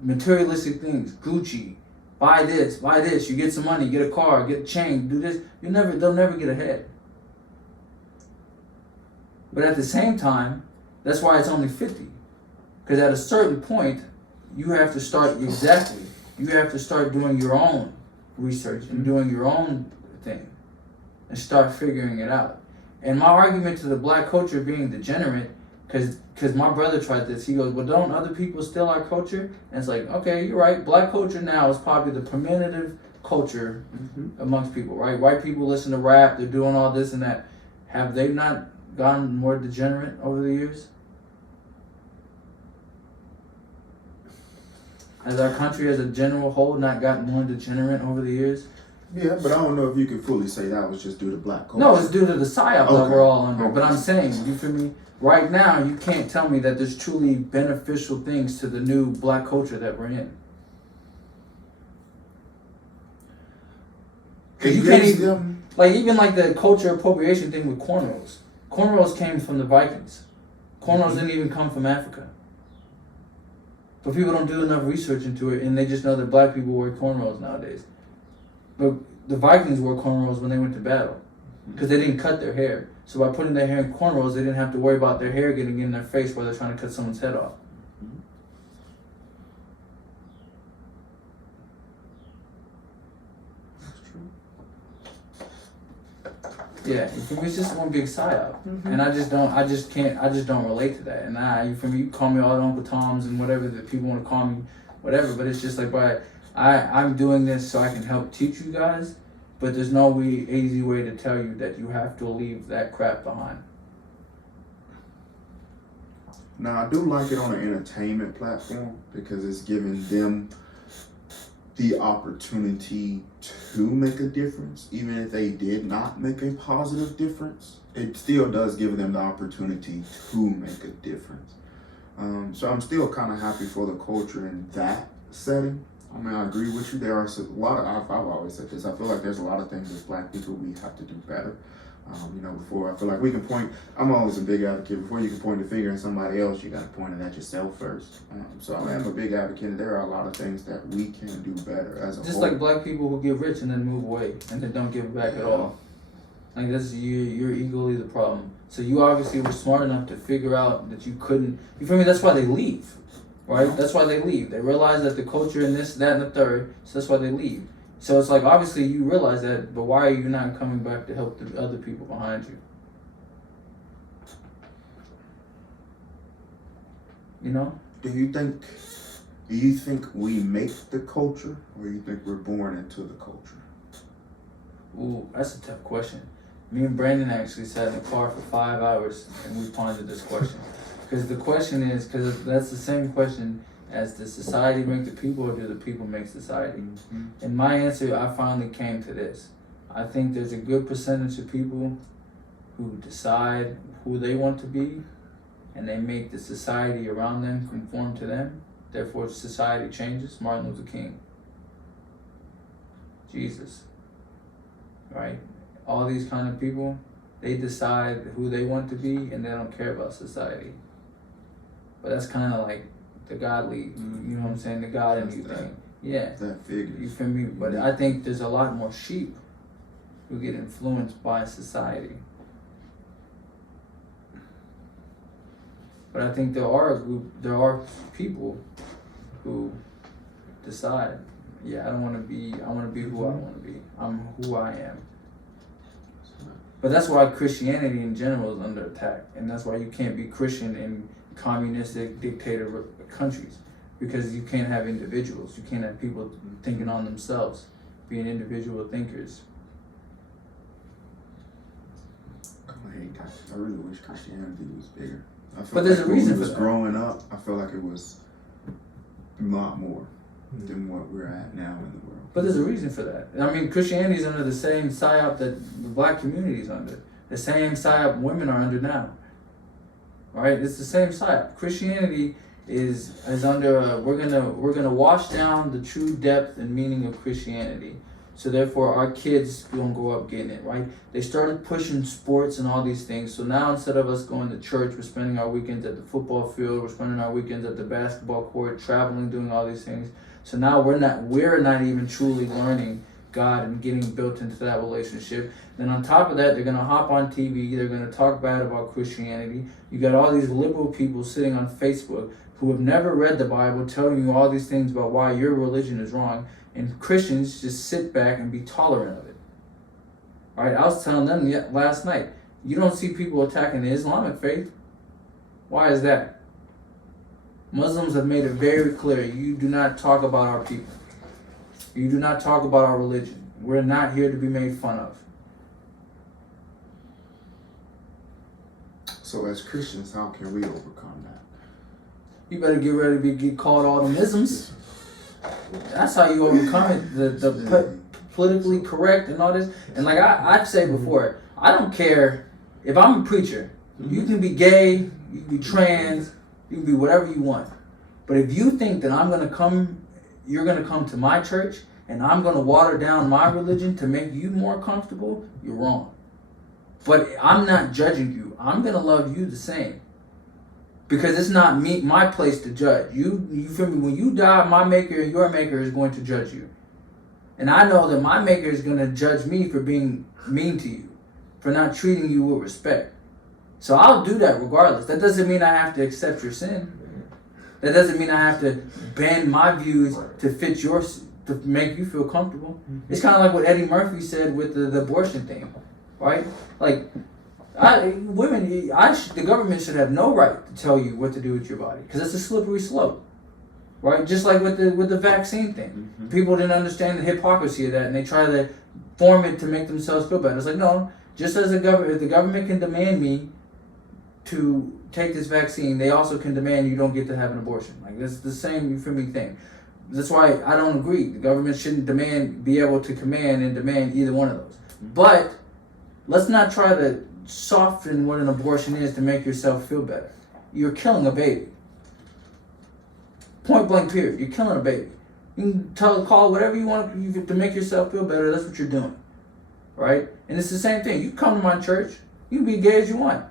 materialistic things, Gucci, buy this, you get some money, get a car, get a chain, do this, they'll never get ahead. But at the same time, that's why it's only 50. Because at a certain point, you have to start doing your own research and doing your own thing and start figuring it out. And my argument to the black culture being degenerate, because my brother tried this, he goes, well, don't other people steal our culture? And it's like, okay, you're right. Black culture now is probably the primitive culture amongst people, right? White people listen to rap, they're doing all this and that. Have they not gotten more degenerate over the years? Has our country as a general whole not gotten more degenerate over the years? Yeah, but I don't know if you can fully say that was just due to black culture. No, it's due to the psyop that we're all under. Okay. But I'm saying, you feel me? Right now, you can't tell me that there's truly beneficial things to the new black culture that we're in. Because you can't even, even the culture appropriation thing with cornrows. Cornrows came from the Vikings. Cornrows didn't even come from Africa. But people don't do enough research into it, and they just know that black people wear cornrows nowadays. But the Vikings wore cornrows when they went to battle because they didn't cut their hair. So by putting their hair in cornrows, they didn't have to worry about their hair getting in their face while they're trying to cut someone's head off. Yeah, for me, it's just one big psyop, and I just don't relate to that. And you feel me? You call me all the Uncle Toms and whatever that people want to call me, whatever. But it's just like, but I'm doing this so I can help teach you guys. But there's no easy way to tell you that you have to leave that crap behind. Now, I do like it on an entertainment platform because it's giving them the opportunity to make a difference. Even if they did not make a positive difference, it still does give them the opportunity to make a difference. So I'm still kind of happy for the culture in that setting. I mean, I agree with you. There are a lot of, I've always said this, I feel like there's a lot of things as black people we have to do better. Before I feel like we can point, I'm always a big advocate, before you can point the finger at somebody else, you got to point it at yourself first. So I am a big advocate. There are a lot of things that we can do better as a whole. Just like black people who get rich and then move away and then don't give back at all. Like you're equally the problem. So you obviously were smart enough to figure out that you couldn't, you feel me? That's why they leave. right? That's why they leave. They realize that the culture and this, that, and the third, so that's why they leave. So it's like, obviously you realize that, but why are you not coming back to help the other people behind you? You know? Do you think we make the culture, or you think we're born into the culture? Ooh, that's a tough question. Me and Brandon actually sat in the car for 5 hours and we pondered this question. Because the question is, because that's the same question as, does society make the people, or do the people make society? Mm-hmm. And my answer, I finally came to this. I think there's a good percentage of people who decide who they want to be, and they make the society around them conform to them. Therefore, society changes. Martin Luther King. Jesus. Right? All these kind of people, they decide who they want to be, and they don't care about society. But that's kind of like the godly, you know what I'm saying, the God in you thing. Yeah. That figure. You feel me? But I think there's a lot more sheep who get influenced by society. But I think there are people who decide, yeah, I want to be who I want to be. I'm who I am. But that's why Christianity in general is under attack. And that's why you can't be Christian in communistic dictator countries. Because you can't have individuals. You can't have people thinking on themselves, being individual thinkers. I really wish Christianity was bigger. But there's a reason for that. Growing up, I feel like it was a lot more than what we're at now in the world. But there's a reason for that. I mean, Christianity is under the same psyop that the black community is under. The same psyop women are under now. Right? It's the same psyop. Christianity is under we're gonna wash down the true depth and meaning of Christianity. So therefore our kids gonna grow up getting it, right? They started pushing sports and all these things. So now instead of us going to church, we're spending our weekends at the football field, we're spending our weekends at the basketball court, traveling, doing all these things. So now we're not even truly learning God and getting built into that relationship. Then on top of that, they're gonna hop on TV, they're gonna talk bad about Christianity. You got all these liberal people sitting on Facebook who have never read the Bible telling you all these things about why your religion is wrong. And Christians just sit back and be tolerant of it. All right, I was telling them last night, you don't see people attacking the Islamic faith. Why is that? Muslims have made it very clear, you do not talk about our people. You do not talk about our religion. We're not here to be made fun of. So as Christians, how can we overcome that? You better get ready to get called all them isms. That's how you overcome it. The politically correct and all this. And like I've said before, I don't care if I'm a preacher. You can be gay, you can be trans, you can be whatever you want. But if you think that you're gonna come to my church and I'm gonna water down my religion to make you more comfortable, you're wrong. But I'm not judging you. I'm gonna love you the same. Because it's not my place to judge. You feel me? When you die, my maker and your maker is going to judge you. And I know that my maker is going to judge me for being mean to you, for not treating you with respect. So I'll do that regardless. That doesn't mean I have to accept your sin. That doesn't mean I have to bend my views to fit yours, to make you feel comfortable. It's kind of like what Eddie Murphy said with the abortion thing, right? Like, the government should have no right to tell you what to do with your body, because it's a slippery slope, right? Just like with the vaccine thing, people didn't understand the hypocrisy of that, and they try to form it to make themselves feel better. It's like, no, just as if the government can demand me to take this vaccine, they also can demand you don't get to have an abortion. Like, that's the same, you feel me, thing. That's why I don't agree. The government shouldn't be able to command and demand either one of those. But let's not try to soften what an abortion is to make yourself feel better. You're killing a baby. Point blank period. You're killing a baby. You can call it whatever you want to make yourself feel better. That's what you're doing. Right? And it's the same thing. You come to my church, you can be gay as you want.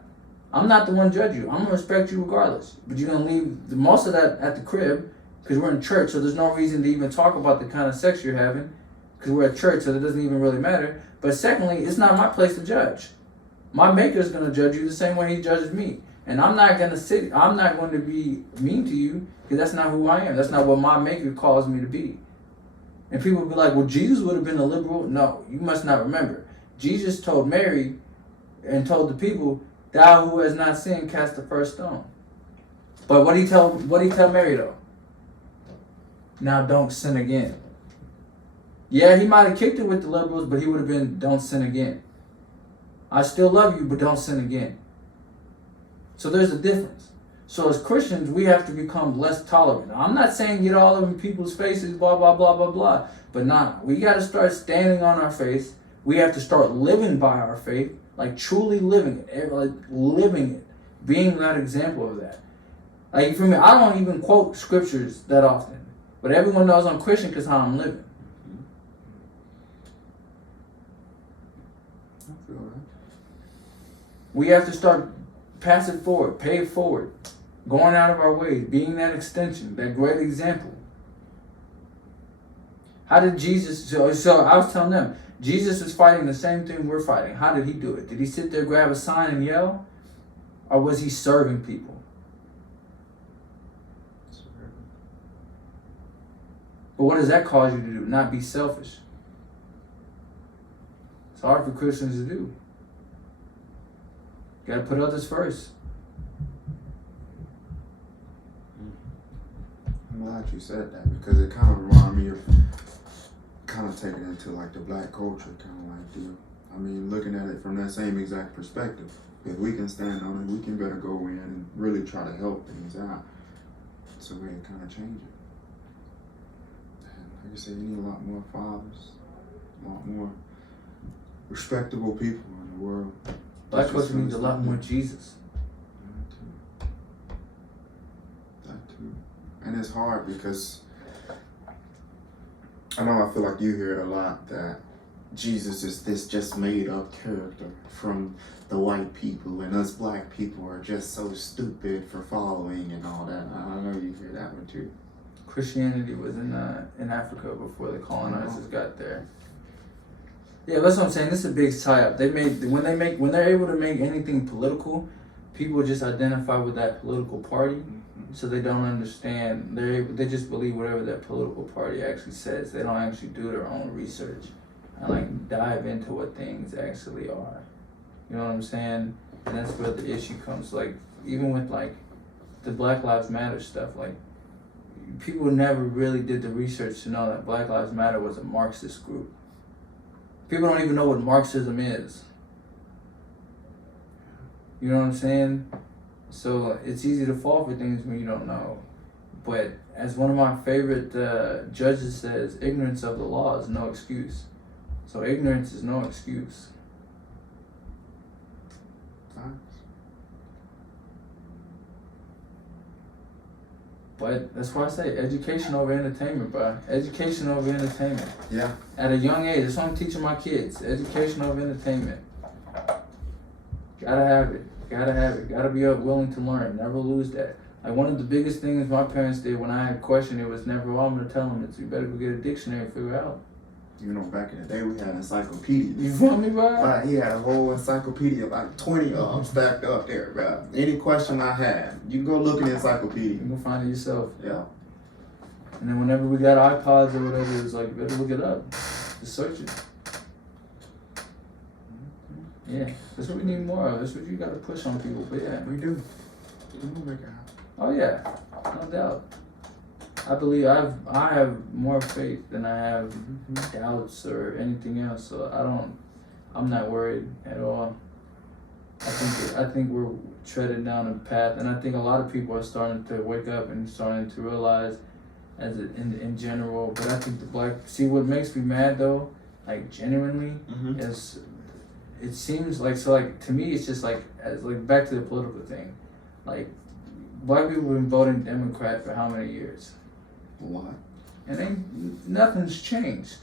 I'm not the one to judge you. I'm going to respect you regardless. But you're going to leave most of that at the crib because we're in church, so there's no reason to even talk about the kind of sex you're having because we're at church, so it doesn't even really matter. But secondly, it's not my place to judge. My maker is going to judge you the same way he judges me. And I'm not going to be mean to you because that's not who I am. That's not what my maker calls me to be. And people be like, well, Jesus would have been a liberal. No, you must not remember. Jesus told Mary and told the people, thou who has not sinned, cast the first stone. But what did he tell Mary though? Now don't sin again. Yeah, he might have kicked it with the liberals, but he would have been, don't sin again. I still love you, but don't sin again. So there's a difference. So as Christians, we have to become less tolerant. Now, I'm not saying get all up in people's faces, blah, blah, blah, blah, blah. But nah, we got to start standing on our faith. We have to start living by our faith, like truly living it, like living it, being that example of that. Like for me, I don't even quote scriptures that often, but everyone knows I'm Christian because how I'm living. I feel that. We have to start pass it forward, pay it forward, going out of our way, being that extension, that great example. How did Jesus, so I was telling them, Jesus is fighting the same thing we're fighting. How did he do it? Did he sit there, grab a sign and yell? Or was he serving people? But what does that cause you to do? Not be selfish. It's hard for Christians to do. You gotta put others first. I'm glad you said that because it kind of reminded me of kind of taking it into like the black culture kind of like deal. I mean, looking at it from that same exact perspective. If we can stand on it, we can better go in and really try to help things out. So we can kind of change it. And like I said, you need a lot more fathers, a lot more respectable people in the world. Black culture needs a lot more Jesus. That too. And it's hard because I know I feel like you hear it a lot that Jesus is this just made up character from the white people and us black people are just so stupid for following and all that. I know you hear that one too. Christianity was in Africa before the colonizers got there. Yeah, that's what I'm saying. This is a big tie-up. When they're able to make anything political, people just identify with that political party, so they don't understand. They just believe whatever that political party actually says. They don't actually do their own research and like dive into what things actually are. You know what I'm saying? And that's where the issue comes. Like even with like the Black Lives Matter stuff, like people never really did the research to know that Black Lives Matter was a Marxist group. People don't even know what Marxism is. You know what I'm saying? So it's easy to fall for things when you don't know. But as one of my favorite judges says, ignorance of the law is no excuse. So ignorance is no excuse. But that's why I say education over entertainment, bro. Education over entertainment. Yeah. At a young age, that's what I'm teaching my kids. Education over entertainment. Gotta have it. Gotta have it. Gotta be willing to learn. Never lose that. Like one of the biggest things my parents did when I had a question, it was never, I'm gonna tell them, you better go get a dictionary and figure it out. You know, back in the day, we had encyclopedias. You feel me, bro? Right, he had a whole encyclopedia, like 20 of them stacked up there, bro. Any question I had, you can go look in the encyclopedia. You can find it yourself. Yeah. And then whenever we got iPods or whatever, it was like, you better look it up. Just search it. Yeah, that's what we need more of. That's what you gotta push on people, but yeah. We do. We'll make it happen. Oh yeah, no doubt. I believe I have more faith than I have doubts or anything else. So I'm not worried at all. I think we're treading down a path, and I think a lot of people are starting to wake up and starting to realize, in general. But I think what makes me mad though, like genuinely, is it seems like to me it's just like back to the political thing, like black people have been voting Democrat for how many years? A lot. And nothing's changed.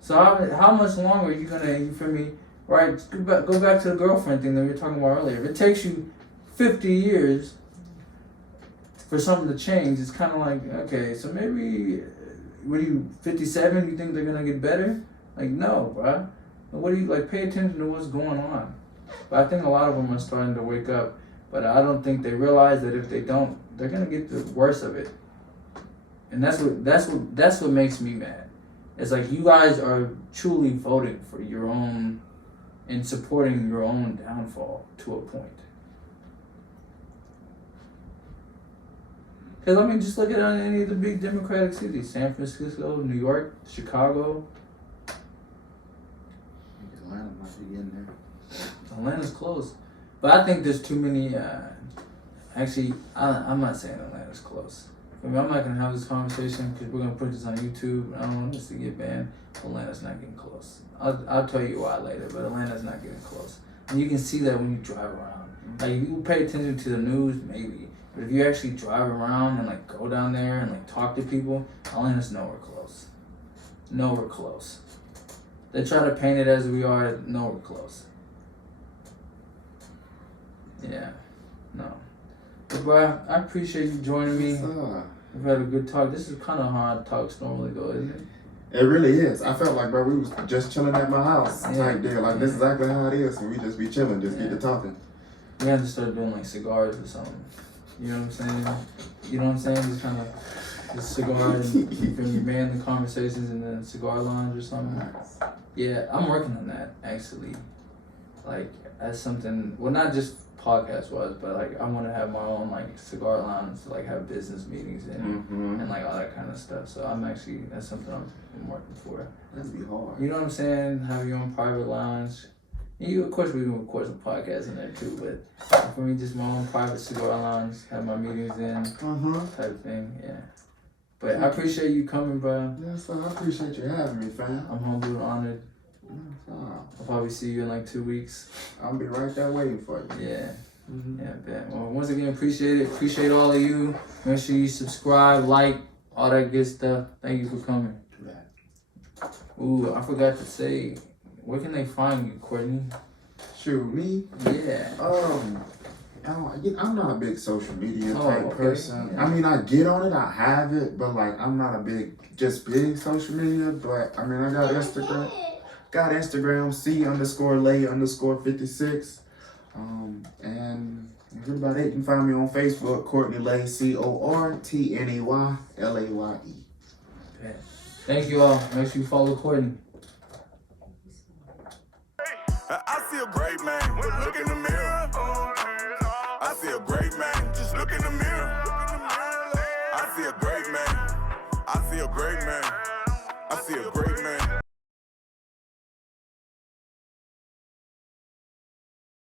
So how much longer are you gonna, you feel me, right? Go back to the girlfriend thing that we were talking about earlier. If it takes you 50 years for something to change, it's kind of like, okay, so maybe, what are you, 57? You think they're gonna get better? Like, no, bruh. What do you, pay attention to what's going on. But I think a lot of them are starting to wake up But I don't think they realize that if they don't, they're gonna get the worst of it. And that's what makes me mad. It's like you guys are truly voting for your own and supporting your own downfall to a point. Because, I mean, just look at any of the big Democratic cities. San Francisco, New York, Chicago. Atlanta might be in there. Atlanta's close. But I think there's too many, actually, I'm not saying Atlanta's close. I mean, I'm not going to have this conversation because we're going to put this on YouTube. I don't want this to get banned. Atlanta's not getting close. I'll tell you why later, but Atlanta's not getting close. And you can see that when you drive around. Like, if you pay attention to the news, maybe. But if you actually drive around and, like, go down there and, like, talk to people, Atlanta's nowhere close. Nowhere close. They try to paint it as we are, nowhere close. Yeah. No. But, bro, I appreciate you joining me. We've had a good talk. This is kind of how our talks normally go, isn't it? It really is. I felt like, bro, we was just chilling at my house type deal. Like, this is exactly how it is. And we just be chilling, just get to talking. We have to start doing, like, cigars or something. You know what I'm saying? You know what I'm saying? Just kind of just cigars and you ban the conversations in the cigar lounge or something. Yeah, I'm working on that, actually. Like, as something, well, not just podcast-wise, but, like, I want to have my own, like, cigar lounge to, like, have business meetings in and, like, all that kind of stuff. So I'm actually, that's something I'm working for. That'd be hard. You know what I'm saying? Have your own private lounge. And you, of course, we can record some podcasts in there, too, but for me, just my own private cigar lounge, have my meetings in, type of thing, yeah. But I appreciate you coming, bro. Yes, sir. I appreciate you having me, fam. I'm humbled and honored. I'll probably see you in like 2 weeks. I'll be right there waiting for you. Yeah. Yeah, bet. Well, once again, appreciate it. Appreciate all of you. Make sure you subscribe, like, all that good stuff. Thank you for coming. Do that. Ooh, I forgot to say, where can they find you, Cortney? Shoot, me? Yeah. I'm not a big social media type person. Yeah. I mean, I get on it, I have it, but like, I'm not a big social media. But I mean, I got Instagram. Got Instagram, C_Laye_56. And if everybody, you can find me on Facebook, Cortney Laye, CORTNEYLAYE. Thank you all. Make sure you follow Cortney. I see a great man, but look in the mirror. I see a great man, just look in the mirror. I see a great man. I see a great man. I see a great